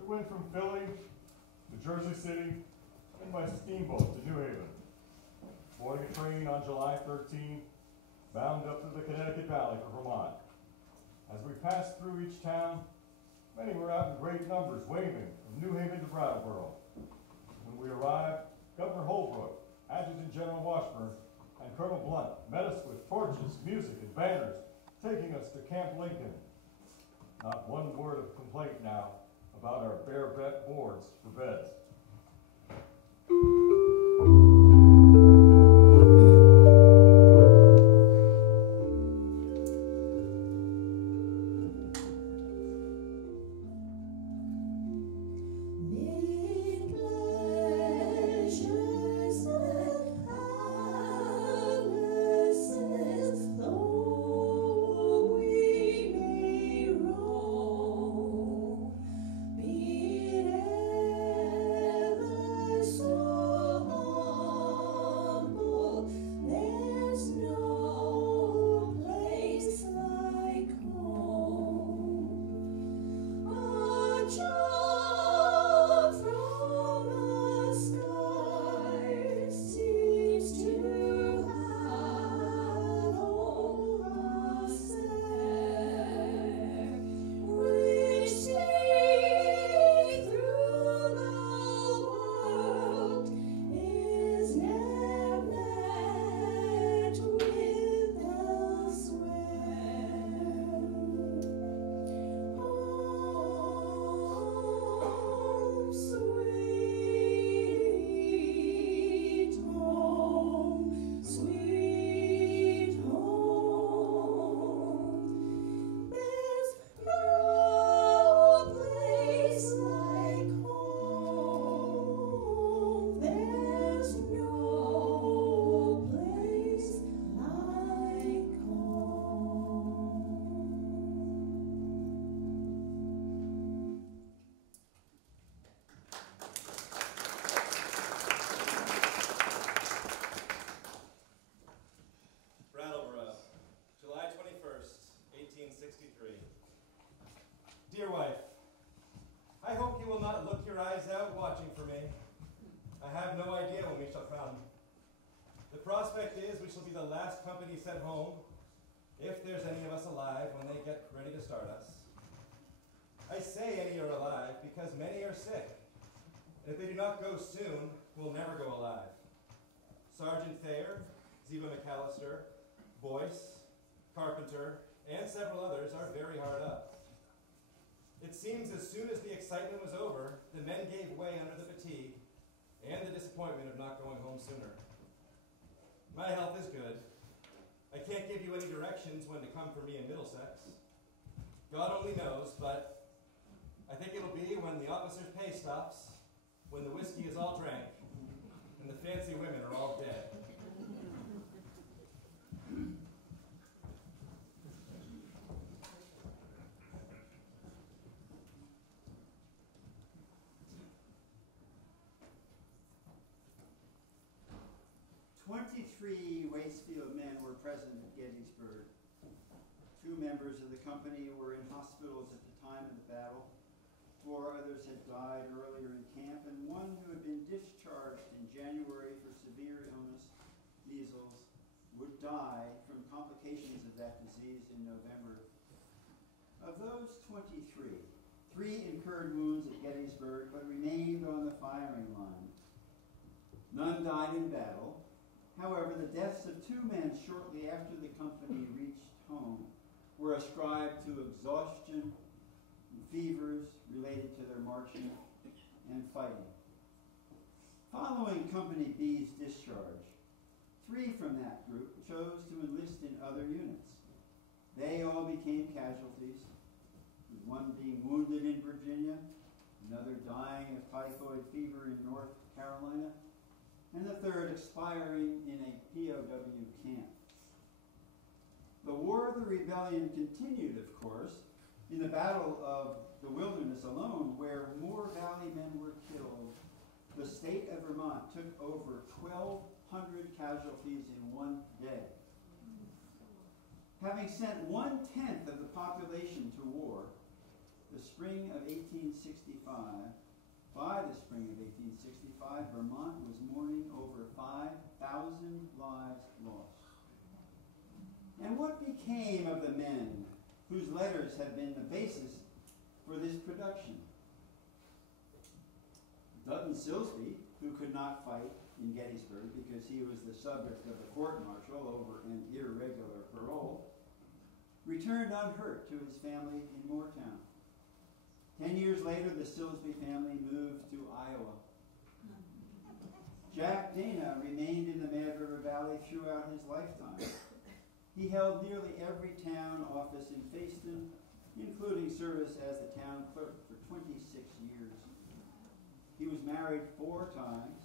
We went from Philly to Jersey City and by steamboat to New Haven, boarding a train on July 13, bound up through the Connecticut Valley for Vermont. As we passed through each town, many were out in great numbers waving from New Haven to Brattleboro. When we arrived, Governor Holbrook, Adjutant General Washburn, and Colonel Blunt met us with torches, music, and banners, taking us to Camp Lincoln. Not one word of complaint now about our bare boards for beds. Dear wife, I hope you will not look your eyes out watching for me. I have no idea when we shall come. The prospect is we shall be the last company sent home, if there's any of us alive when they get ready to start us. I say any are alive because many are sick. And if they do not go soon, will never go alive. Sergeant Thayer, Ziba McAllister, Boyce, Carpenter, and several others are very hard up. It seems as soon as the excitement was over, the men gave way under the fatigue and the disappointment of not going home sooner. My health is good. I can't give you any directions when to come for me in Middlesex. God only knows, but I think it'll be when the officer's pay stops, when the whiskey is all drank, and the fancy women are all dead. 23 Waitsfield men were present at Gettysburg. 2 members of the company were in hospitals at the time of the battle. 4 others had died earlier in camp, and 1 who had been discharged in January for severe illness, measles, would die from complications of that disease in November. Of those 23, 3 incurred wounds at Gettysburg but remained on the firing line. None died in battle. However, the deaths of 2 men shortly after the company reached home were ascribed to exhaustion and fevers related to their marching and fighting. Following Company B's discharge, 3 from that group chose to enlist in other units. They all became casualties, with 1 being wounded in Virginia, another dying of typhoid fever in North Carolina, and the 3rd expiring in a POW camp. The War of the Rebellion continued, of course, in the Battle of the Wilderness alone, where more Valley men were killed. The state of Vermont took over 1,200 casualties in one day. Having sent 1/10 of the population to war, by the spring of 1865, Vermont was mourning over 5,000 lives lost. And what became of the men whose letters have been the basis for this production? Dutton Silsby, who could not fight in Gettysburg because he was the subject of a court-martial over an irregular parole, returned unhurt to his family in Moortown. 10 years later, the Silsby family moved to Iowa. Jack Dana remained in the Mad River Valley throughout his lifetime. He held nearly every town office in Fayston, including service as the town clerk for 26 years. He was married 4 times,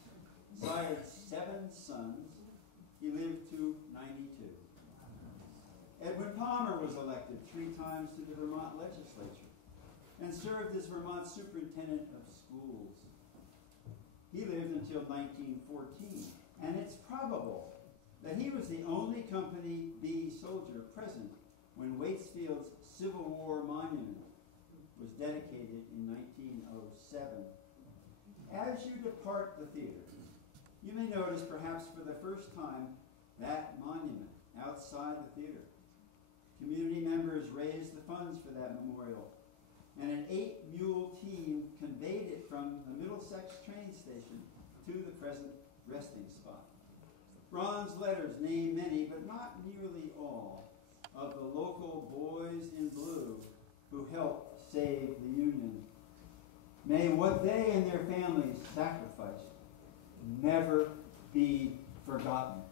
sired 7 sons. He lived to 92. Edwin Palmer was elected 3 times to the Vermont legislature and served as Vermont superintendent of schools. He lived until 1914, and it's probable that he was the only Company B soldier present when Waitsfield's Civil War monument was dedicated in 1907. As you depart the theater, you may notice, perhaps for the first time, that monument outside the theater. Community members raised the funds for that memorial, and an 8-mule team conveyed it from the Middlesex train station to the present resting spot. Bronze letters name many, but not nearly all, of the local boys in blue who helped save the Union. May what they and their families sacrificed never be forgotten.